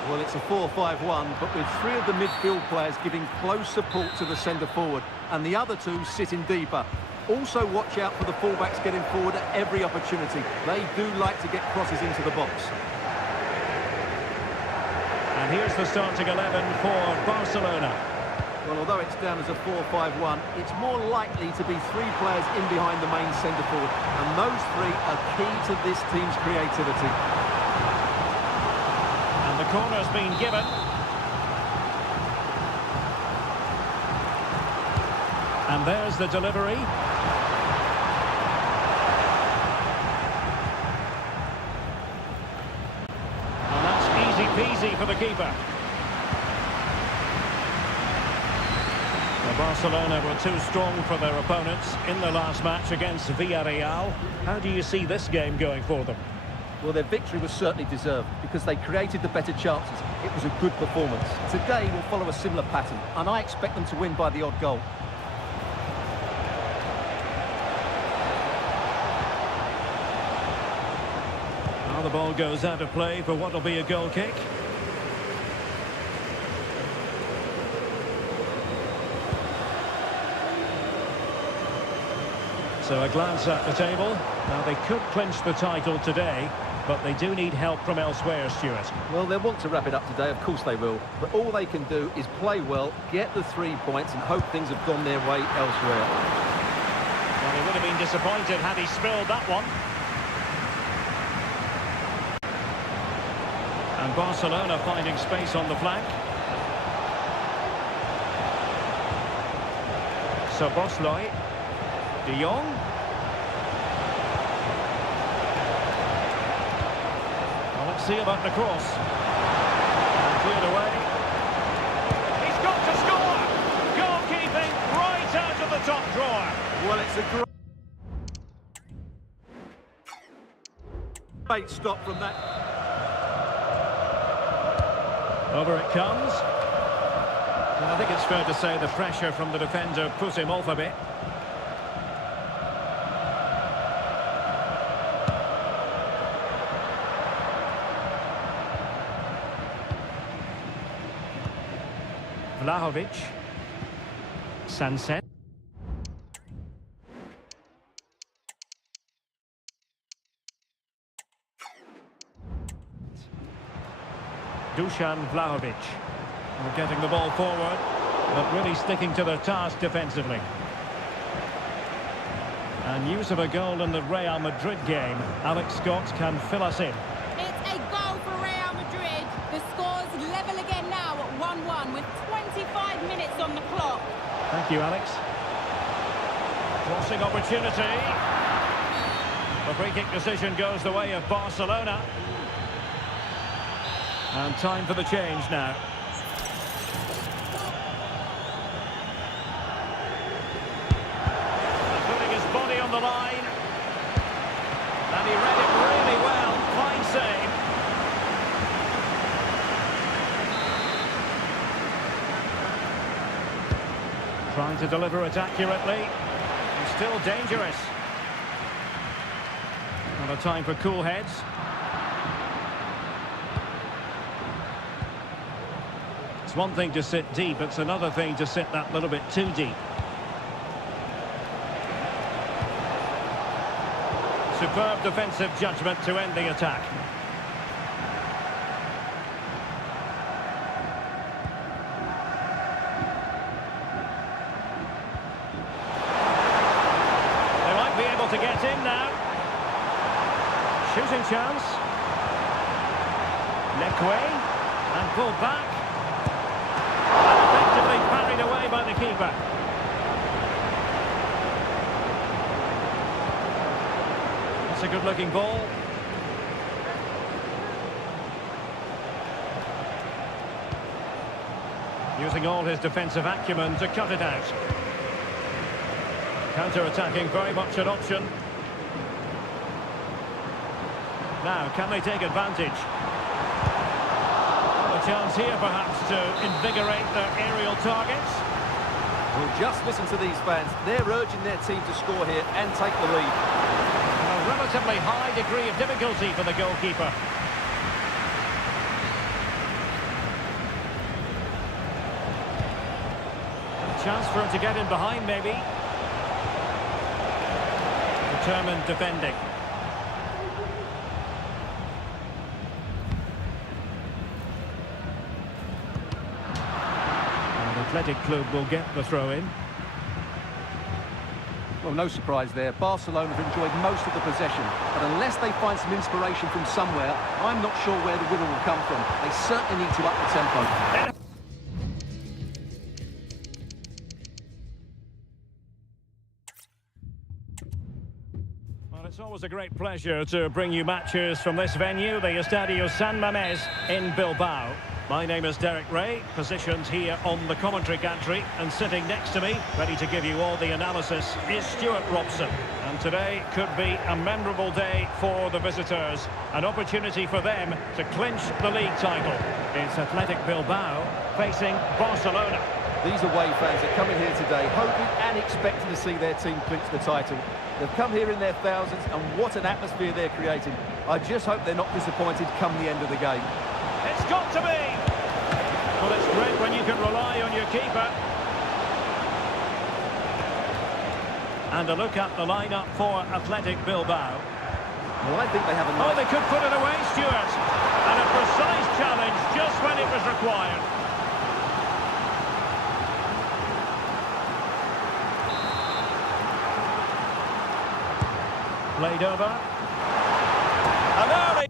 Well, it's a 4-5-1, but with 3 of the midfield players giving close support to the centre forward, and the other 2 sitting deeper. Also watch out for the fullbacks getting forward at every opportunity. They do like to get crosses into the box. And here's the starting 11 for Barcelona. Well, although it's down as a 4-5-1, it's more likely to be 3 players in behind the main centre forward, and those 3 are key to this team's creativity. And the corner's been given. And there's the delivery. And that's easy peasy for for the keeper. Well, Barcelona were too strong for their opponents in the last match against Villarreal. How do you see this game going for them? Well, their victory was certainly deserved because they created the better chances. It was a good performance. Today will follow a similar pattern, and I expect them to win by the odd goal. Now the ball goes out of play for what will be a goal kick. So a glance at the table. Now they could clinch the title today, but they do need help from elsewhere, Stuart. Well, they'll want to wrap it up today, of course they will. But all they can do is play well, get the 3 points and hope things have gone their way elsewhere. Well, he would have been disappointed had he spilled that one. And Barcelona finding space on the flank. So Bosley. De Jong. Well, let's see about the cross. And cleared away. He's got to score! Goalkeeping right out of the top drawer. Well, it's a great stop from that. Over it comes. And I think it's fair to say the pressure from the defender put him off a bit. Vlahovic. Sunset. Dusan Vlahovic. We're getting the ball forward, but really sticking to their task defensively. And news of a goal in the Real Madrid game. Alex Scott can fill us in. It's a goal for Real Madrid. The score's level again now at 1-1 with 25 minutes on the clock. Thank you, Alex. Crossing opportunity. The free kick decision goes the way of Barcelona. And time for the change now. Putting his body on the line. And he read it really well. Fine save. Trying to deliver it accurately. He's still dangerous. Not a time for cool heads. It's one thing to sit deep, it's another thing to sit that little bit too deep. Superb defensive judgment to end the attack. They might be able to get in now. Shooting chance. Lekwe. And pulled back. And effectively parried away by the keeper. That's a good-looking ball. Using all his defensive acumen to cut it out. Counter-attacking, very much an option. Now, can they take advantage? A chance here, perhaps, to invigorate their aerial targets. Well, just listen to these fans. They're urging their team to score here and take the lead. A relatively high degree of difficulty for the goalkeeper. A chance for him to get in behind, maybe. Determined defending. Athletic Club will get the throw-in. Well, no surprise there. Barcelona have enjoyed most of the possession, but unless they find some inspiration from somewhere, I'm not sure where the winner will come from. They certainly need to up the tempo. Well, it's always a great pleasure to bring you matches from this venue, the Estadio San Mamés in Bilbao. My name is Derek Ray, positioned here on the commentary gantry, and sitting next to me, ready to give you all the analysis, is Stuart Robson. And today could be a memorable day for the visitors, an opportunity for them to clinch the league title. It's Athletic Bilbao facing Barcelona. These away fans are coming here today hoping and expecting to see their team clinch the title. They've come here in their thousands, and what an atmosphere they're creating. I just hope they're not disappointed come the end of the game. It's got to be! Well, it's great when you can rely on your keeper. And a look at the lineup for Athletic Bilbao. Well, I think they have a nice... Oh, they could put it away, Stuart. And a precise challenge just when it was required. Played over. And early.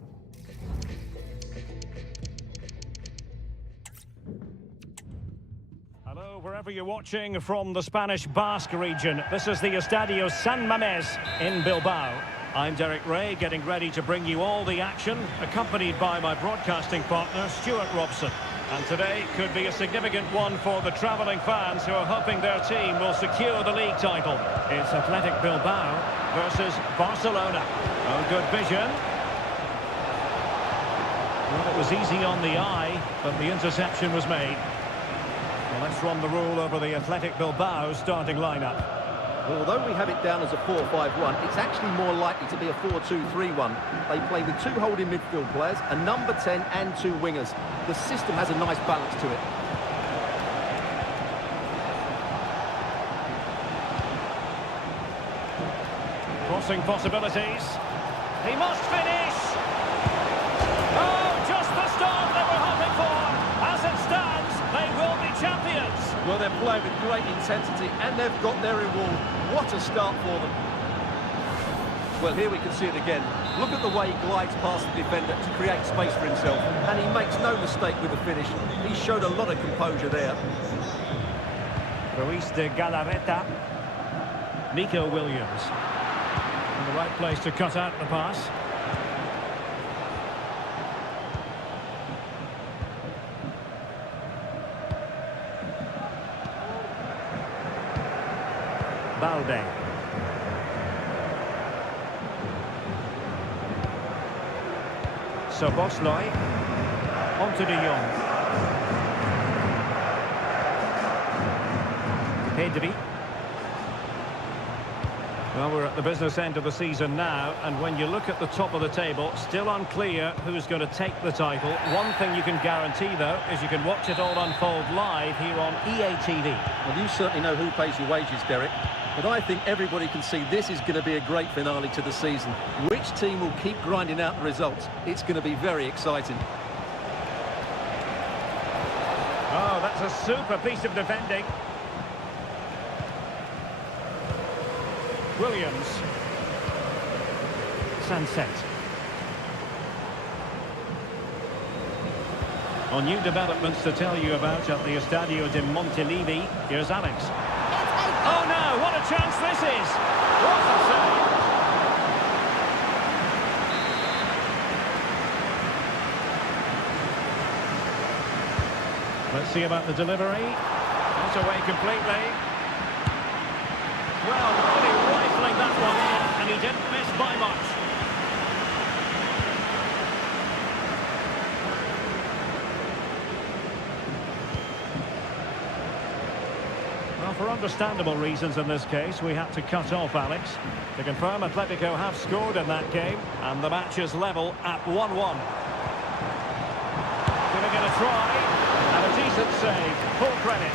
Hello, wherever you're watching from the Spanish Basque region. This is the Estadio San Mamés in Bilbao. I'm Derek Ray, getting ready to bring you all the action, accompanied by my broadcasting partner, Stuart Robson. And today could be a significant one for the travelling fans who are hoping their team will secure the league title. It's Athletic Bilbao versus Barcelona. Oh, good vision. Well, it was easy on the eye, but the interception was made. Well, let's run the rule over the Athletic Bilbao starting lineup. Well, although we have it down as a 4-5-1, it's actually more likely to be a 4-2-3-1. They play with two holding midfield players, a number 10 and two wingers. The system has a nice balance to it. Crossing possibilities. He must finish! Oh, just the start they were hoping for! As it stands, they will be champions! Well, they're playing with great intensity and they've got their reward. What a start for them. Well, here we can see it again. Look at the way he glides past the defender to create space for himself. And he makes no mistake with the finish. He showed a lot of composure there. Ruiz de Galarreta. Nico Williams. In the right place to cut out the pass. Balde. Szoboszlai. On to De Jong. Pedri. Well, we're at the business end of the season now, and when you look at the top of the table, still unclear who's going to take the title. One thing you can guarantee, though, is you can watch it all unfold live here on EA TV. Well, you certainly know who pays your wages, Derek. But I think everybody can see this is going to be a great finale to the season. Which team will keep grinding out the results? It's going to be very exciting. Oh, that's a super piece of defending. Williams. Sunset. On new developments to tell you about at the Estadio de Montilivi, here's Alex. Oh no, what a chance this is! What a save! Let's see about the delivery. Not away completely. Well, really rifling that one in, and he didn't miss by much. Well, for understandable reasons in this case, we had to cut off Alex. To confirm, Atletico have scored in that game, and the match is level at 1-1. Giving it a try, and a decent save. Full credit.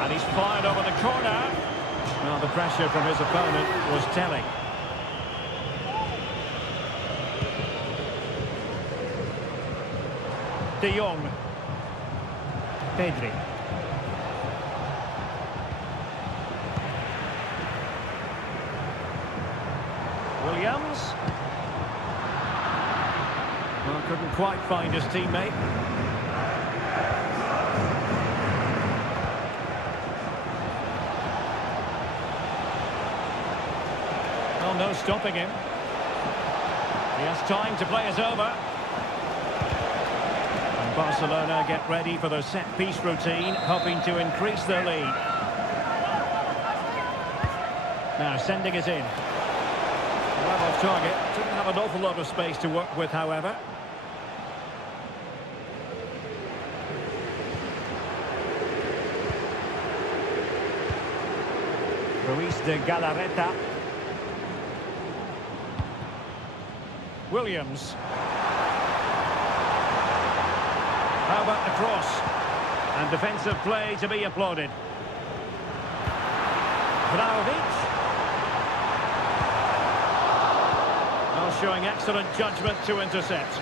And he's fired over the corner. Well, the pressure from his opponent was telling. De Jong. Pedri. Williams. Well, couldn't quite find his teammate. Well, no stopping him. He has time to play it over. And Barcelona get ready for their set-piece routine, hoping to increase their lead. Now sending it in. Well off target. Didn't have an awful lot of space to work with, however. Ruiz de Galarreta. Williams. How about the cross? And defensive play to be applauded. Vlahovic. Well, showing excellent judgment to intercept.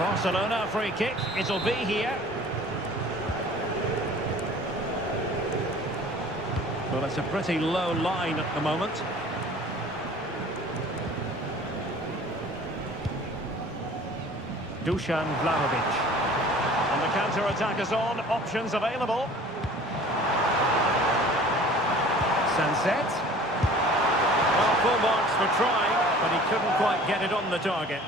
Barcelona free kick. It'll be here. Well, it's a pretty low line at the moment. Dusan Vlahovic. And the counter-attack is on. Options available. Sunset. Well, full marks for trying, but he couldn't quite get it on the target.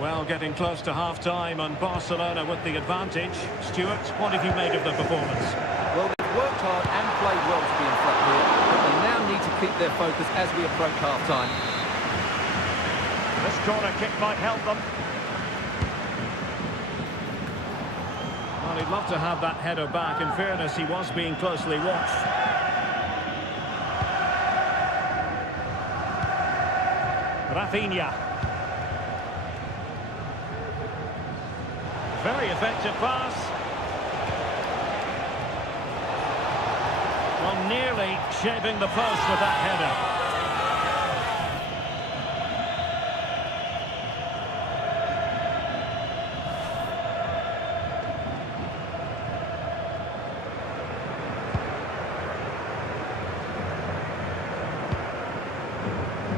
Well, getting close to half-time and Barcelona with the advantage. Stuart, what have you made of the performance? Well, they've worked hard and played well to be in front here, but they now need to keep their focus as we approach half-time. This corner kick might help them. Well, he'd love to have that header back. In fairness, he was being closely watched. Rafinha. Very effective pass. Well, nearly shaving the post with that header.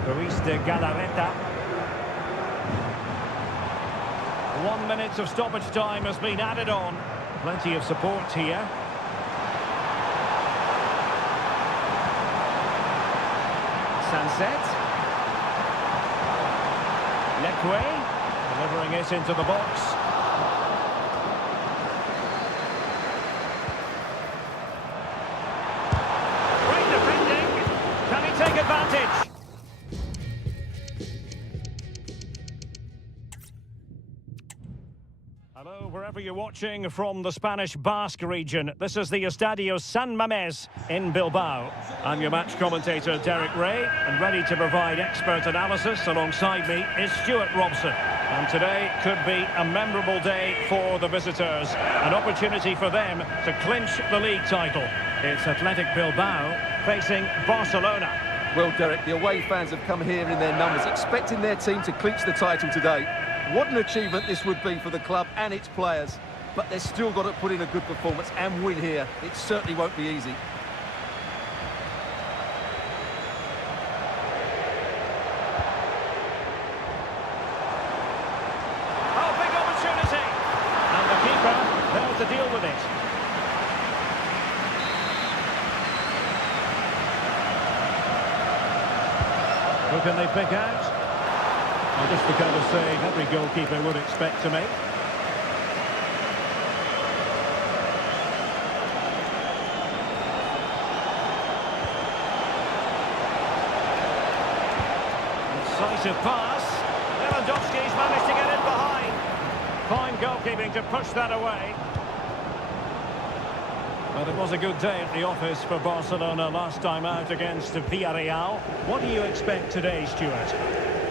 Ruiz de Galarreta. 1 minute of stoppage time has been added on. Plenty of support here. Sunset. Leque. Delivering it into the box. Great defending. Can he take advantage? Hello, wherever you're watching from the Spanish Basque region. This is the Estadio San Mamés in Bilbao. I'm your match commentator, Derek Ray, and ready to provide expert analysis alongside me is Stuart Robson. And today could be a memorable day for the visitors. An opportunity for them to clinch the league title. It's Athletic Bilbao facing Barcelona. Well, Derek, the away fans have come here in their numbers, expecting their team to clinch the title today. What an achievement this would be for the club and its players. But they've still got to put in a good performance and win here. It certainly won't be easy. Oh, big opportunity! And the keeper failed to deal with it. Who can they pick out? Well, just the kind of save every goalkeeper would expect to make. Decisive pass. Lewandowski's managed to get in behind. Fine goalkeeping to push that away. Well, it was a good day at the office for Barcelona last time out against Villarreal. What do you expect today, Stuart?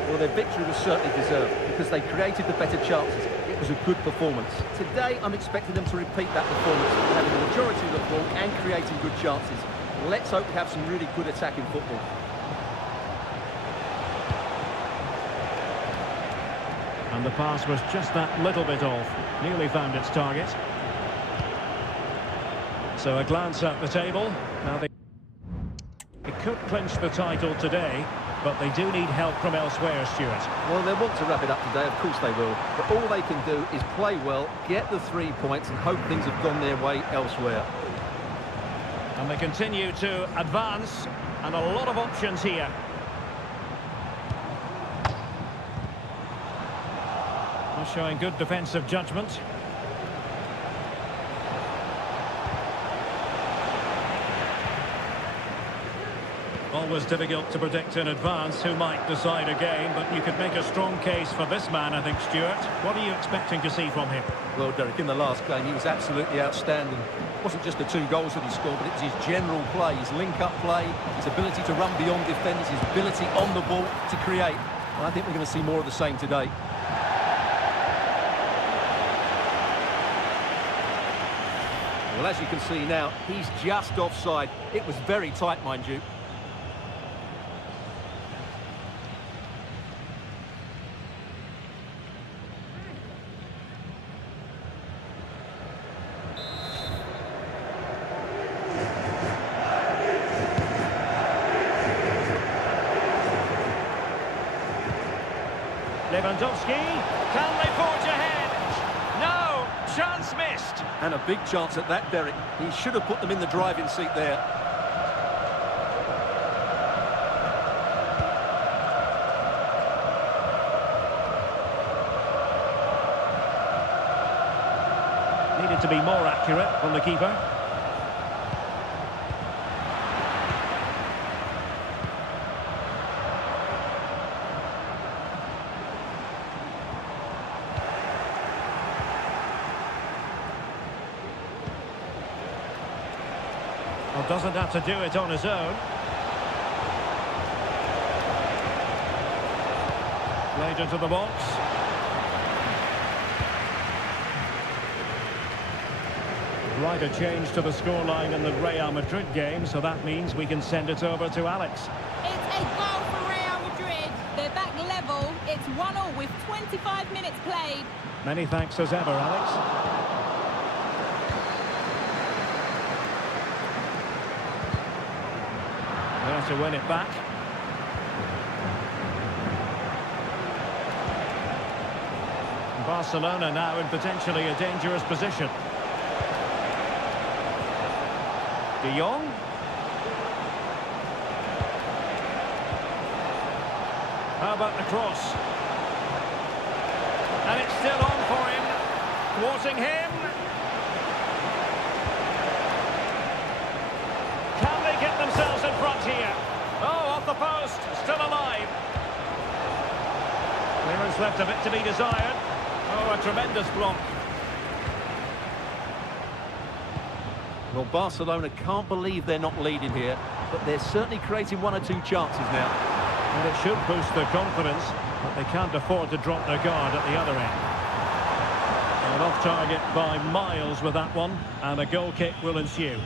Well, their victory was certainly deserved because they created the better chances. It was a good performance. Today, I'm expecting them to repeat that performance, having the majority of the ball and creating good chances. Let's hope we have some really good attacking football. And the pass was just that little bit off. Nearly found its target. So a glance at the table. Now they could clinch the title today. but they do need help from elsewhere, Stuart. Well, they want to wrap it up today, of course they will. But all they can do is play well, get the 3 points and hope things have gone their way elsewhere. And they continue to advance, and a lot of options here. They're showing good defensive judgment. Always difficult to predict in advance who might decide a game, but you could make a strong case for this man, I think, Stuart. What are you expecting to see from him? Well, Derek, in the last game, he was absolutely outstanding. It wasn't just the 2 goals that he scored, but it was his general play, his link-up play, his ability to run beyond defenders, his ability on the ball to create. And I think we're going to see more of the same today. Well, as you can see now, he's just offside. It was very tight, mind you. Lewandowski, can they forge ahead? No, chance missed. And a big chance at that, Derek. He should have put them in the driving seat there. Needed to be more accurate from the keeper. Well, doesn't have to do it on his own. Played into the box. Right, a change to the scoreline in the Real Madrid game, so that means we can send it over to Alex. It's a goal for Real Madrid. They're back level. It's 1-1 with 25 minutes played. Many thanks as ever, Alex. To win it back. Barcelona now in potentially a dangerous position. De Jong. How about the cross? And it's still on for him. Thwarting him. Can they get themselves in front here? Oh, off the post, still alive. Clearance left a bit to be desired. Oh, a tremendous block. Well, Barcelona can't believe they're not leading here, but they're certainly creating 1 or 2 chances now. And it should boost their confidence, but they can't afford to drop their guard at the other end. And off target by miles with that one, and a goal kick will ensue.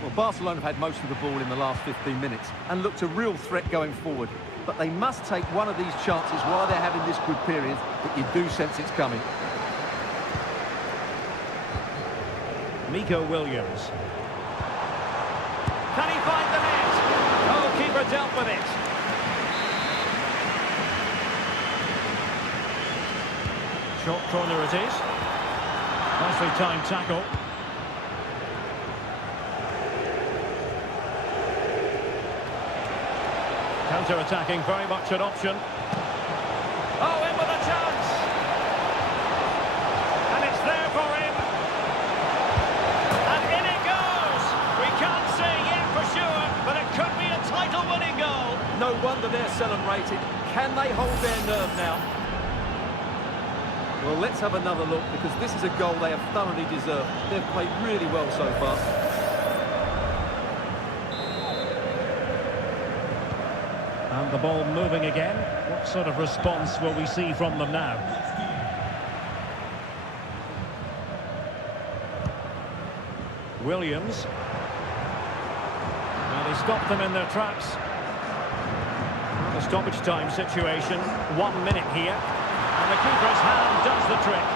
Well, Barcelona have had most of the ball in the last 15 minutes and looked a real threat going forward. But they must take one of these chances while they're having this good period that you do sense it's coming. Nico Williams. Can he find the net? Oh, keeper dealt with it. Short corner it is. Nicely timed tackle. Counter-attacking, very much an option. Oh, in with a chance! And it's there for him. And in it goes! We can't say yet for sure, but it could be a title-winning goal. No wonder they're celebrating. Can they hold their nerve now? Well, let's have another look, because this is a goal they have thoroughly deserved. They've played really well so far. And the ball moving again. What sort of response will we see from them now? Williams. Well, he stopped them in their tracks. The stoppage time situation. 1 minute here. And the keeper's hand does the trick.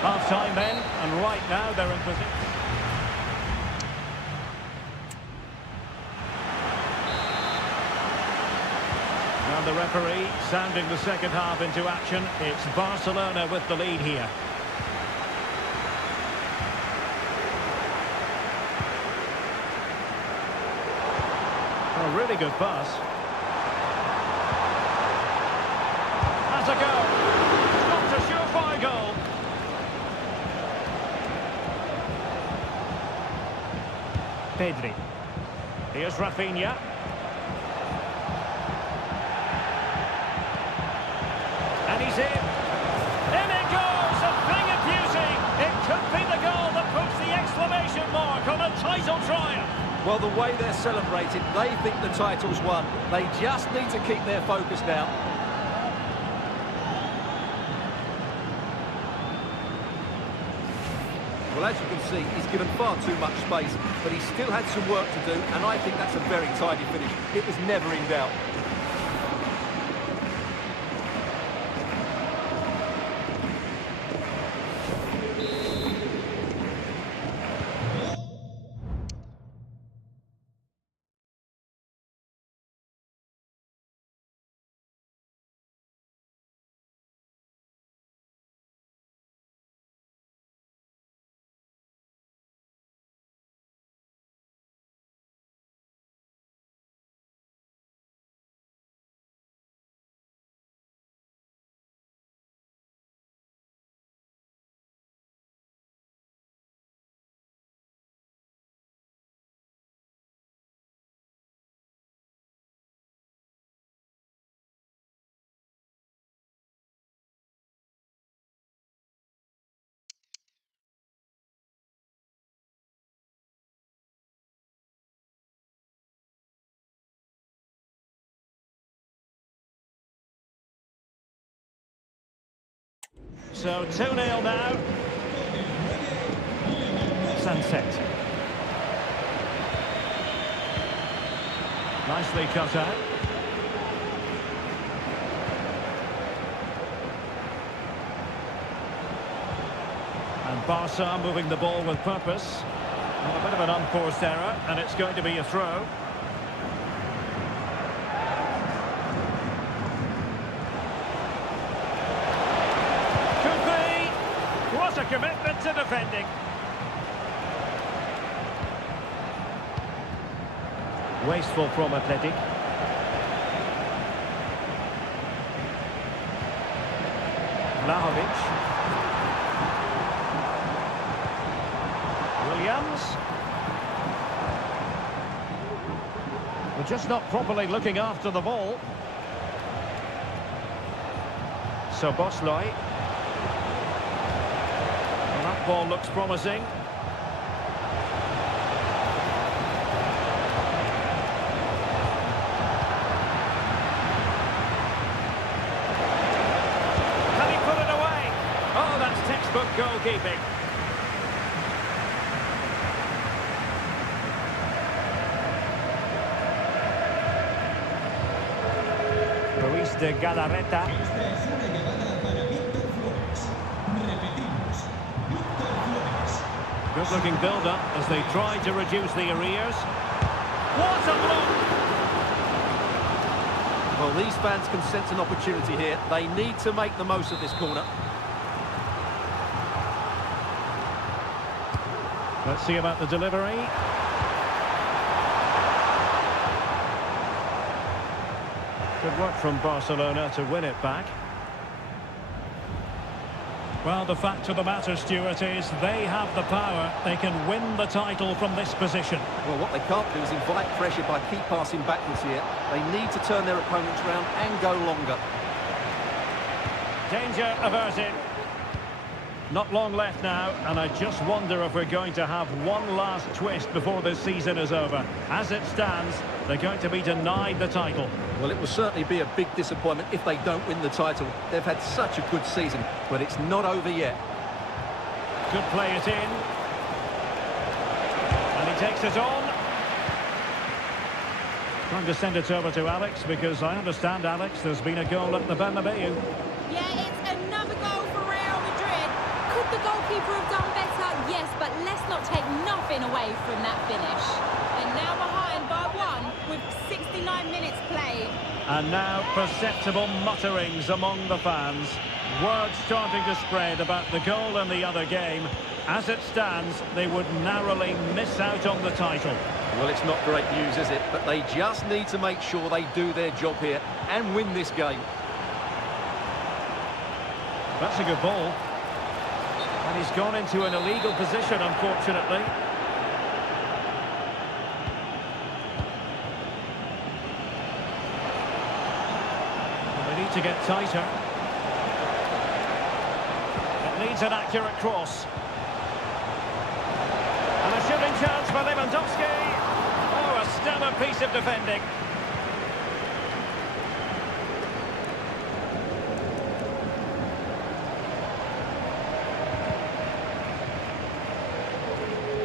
Half-time then, and right now they're in position. And the referee sounding the second half into action. It's Barcelona with the lead here. A really good pass. Has a go. Not a surefire goal. Pedri. Here's Rafinha. And he's in. In it goes! A thing of beauty! It could be the goal that puts the exclamation mark on a title triumph. Well, the way they're celebrating, they think the title's won. They just need to keep their focus now. Well, as you can see, he's given far too much space, but he still had some work to do, and I think that's a very tidy finish. It was never in doubt. So 2-0 now. Sunset. Nicely cut out. And Barca moving the ball with purpose. And a bit of an unforced error, and it's going to be a throw. What a commitment to defending. Wasteful from Athletic. Vlahovic. Williams. We're just not properly looking after the ball. So Bosley. That ball looks promising. Can he put it away? Oh, that's textbook goalkeeping. Ruiz de Galarreta. Good-looking build-up as they try to reduce the arrears. What a block! Well, these fans can sense an opportunity here. They need to make the most of this corner. Let's see about the delivery. Good work from Barcelona to win it back. Well, the fact of the matter, Stuart, is they have the power. They can win the title from this position. Well, what they can't do is invite pressure by keep passing backwards here. They need to turn their opponents round and go longer. Danger averted. Not long left now, and I just wonder if we're going to have one last twist before this season is over. As it stands, they're going to be denied the title. Well, it will certainly be a big disappointment if they don't win the title. They've had such a good season, but it's not over yet. Could play it in. And he takes it on. Trying to send it over to Alex, because I understand, Alex, there's been a goal at the Bernabeu. Yeah, it's another goal for Real Madrid. Could the the goalkeeper have done better? Yes, but let's not take nothing away from that finish. They're now behind by 1 with 69 minutes played. And now perceptible mutterings among the fans. Word starting to spread about the goal in the other game. As it stands, they would narrowly miss out on the title. Well, it's not great news, is it? But they just need to make sure they do their job here and win this game. That's a good ball. And he's gone into an illegal position, unfortunately. They need to get tighter. It needs an accurate cross. And a shooting chance for Lewandowski. Oh, a stellar piece of defending.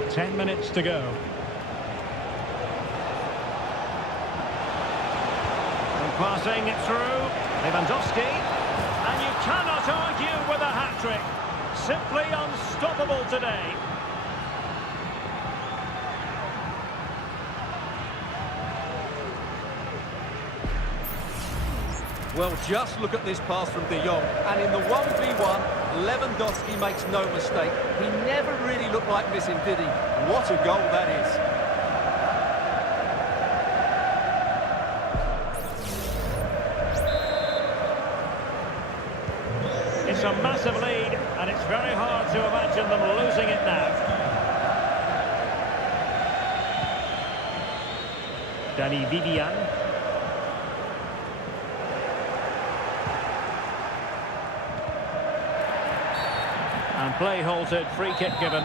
Ten minutes to go. And passing it through. Lewandowski. And you cannot argue with a hat-trick. Simply unstoppable today. Well, just look at this pass from De Jong. And in the 1v1, Lewandowski makes no mistake. He never really looked like missing, did he? What a goal that is. It's a massive lead, and it's very hard to imagine them losing it now. Danny Vivian. And play halted, free kick given.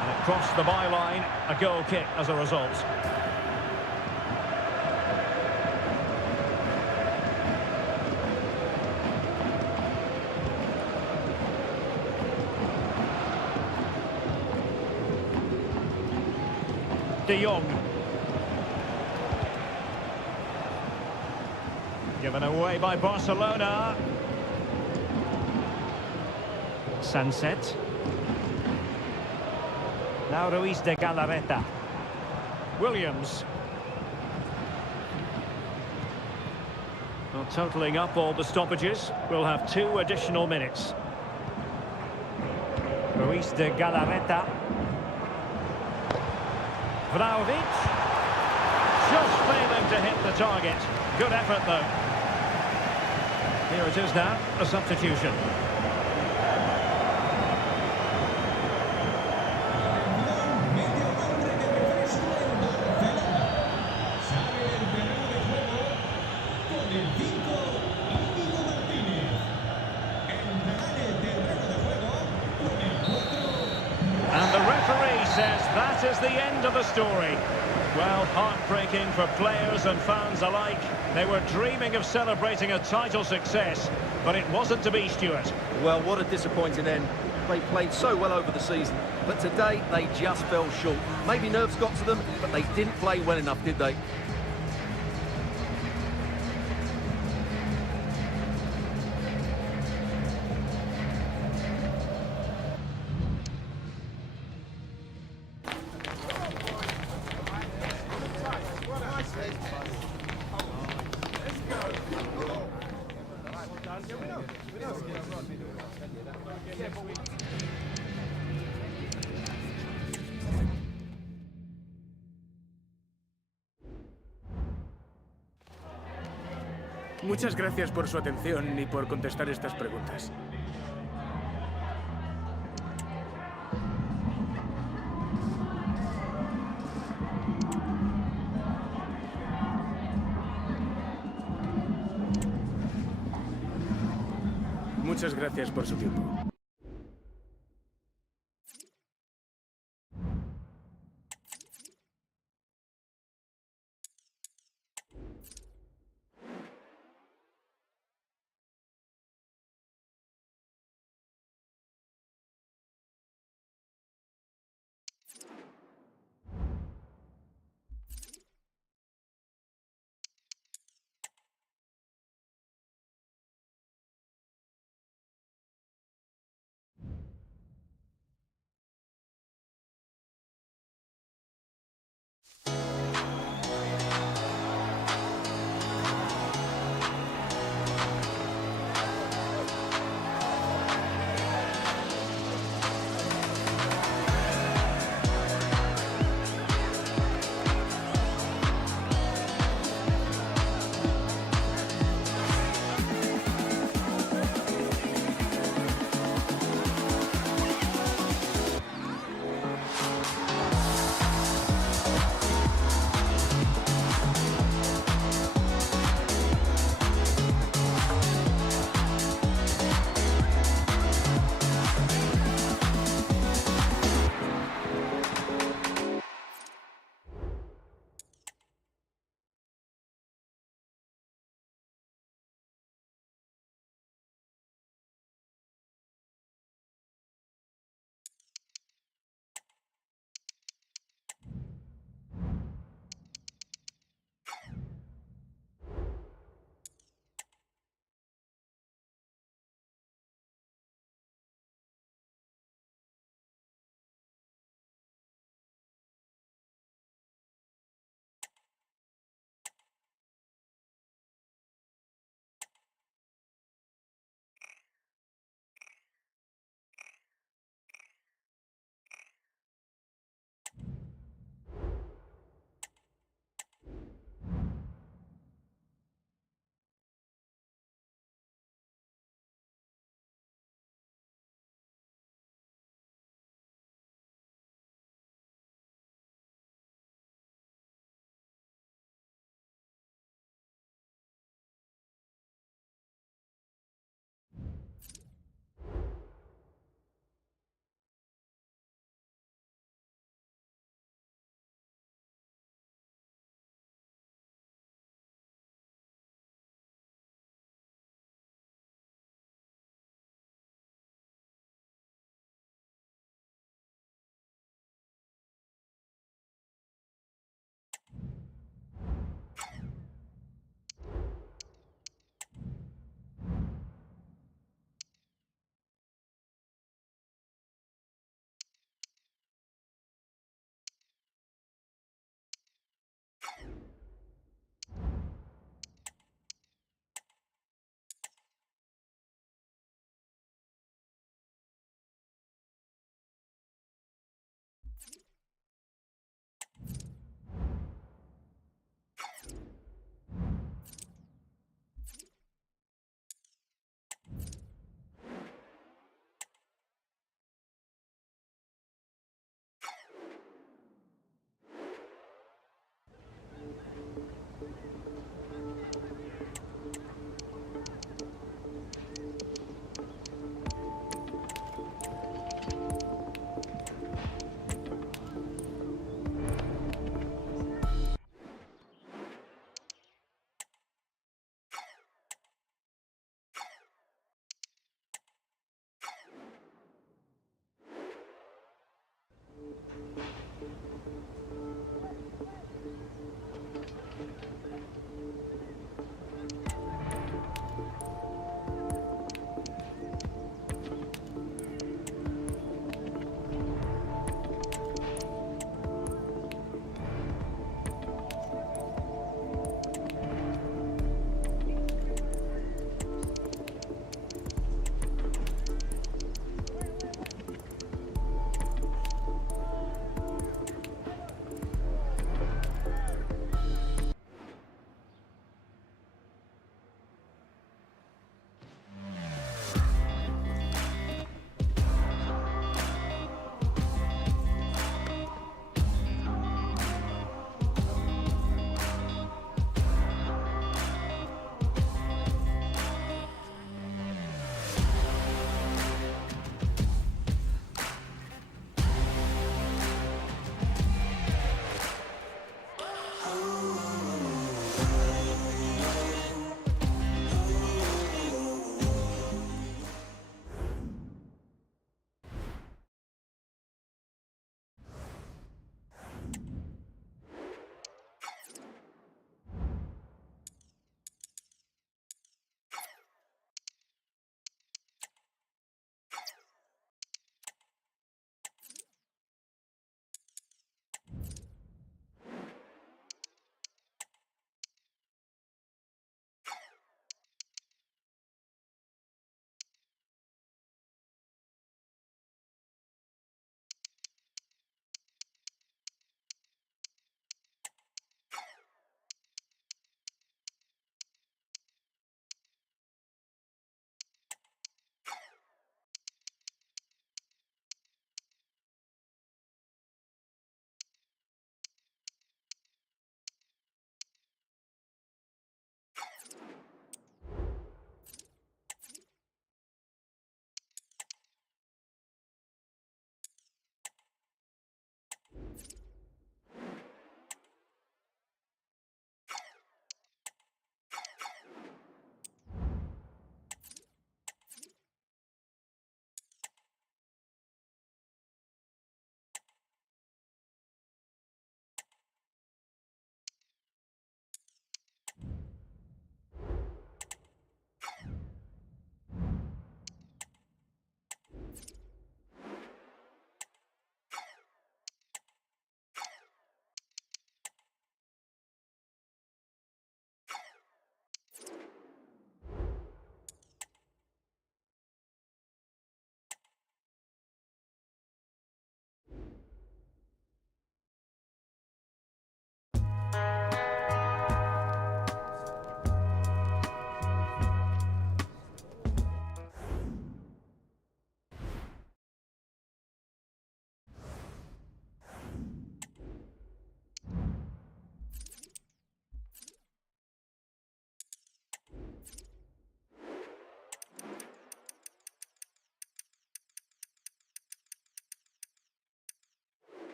And it crossed the byline, a goal kick as a result. De Jong. Given away by Barcelona. Sunset. Now Ruiz de Galarreta. Williams. Well, totalling up all the stoppages, we'll have 2 additional minutes. Ruiz de Galarreta. Vlahovic. Just failing to hit the target. Good effort, though. Here it is now, a substitution. And the referee says that is the end of the story. Well, heartbreaking for players and fans alike. They were dreaming of celebrating a title success, but it wasn't to be, Stuart. Well, what a disappointing end. They played so well over the season, but today they just fell short. Maybe nerves got to them, but they didn't play well enough, did they? Muchas gracias por su atención y por contestar estas preguntas. Muchas gracias por su tiempo.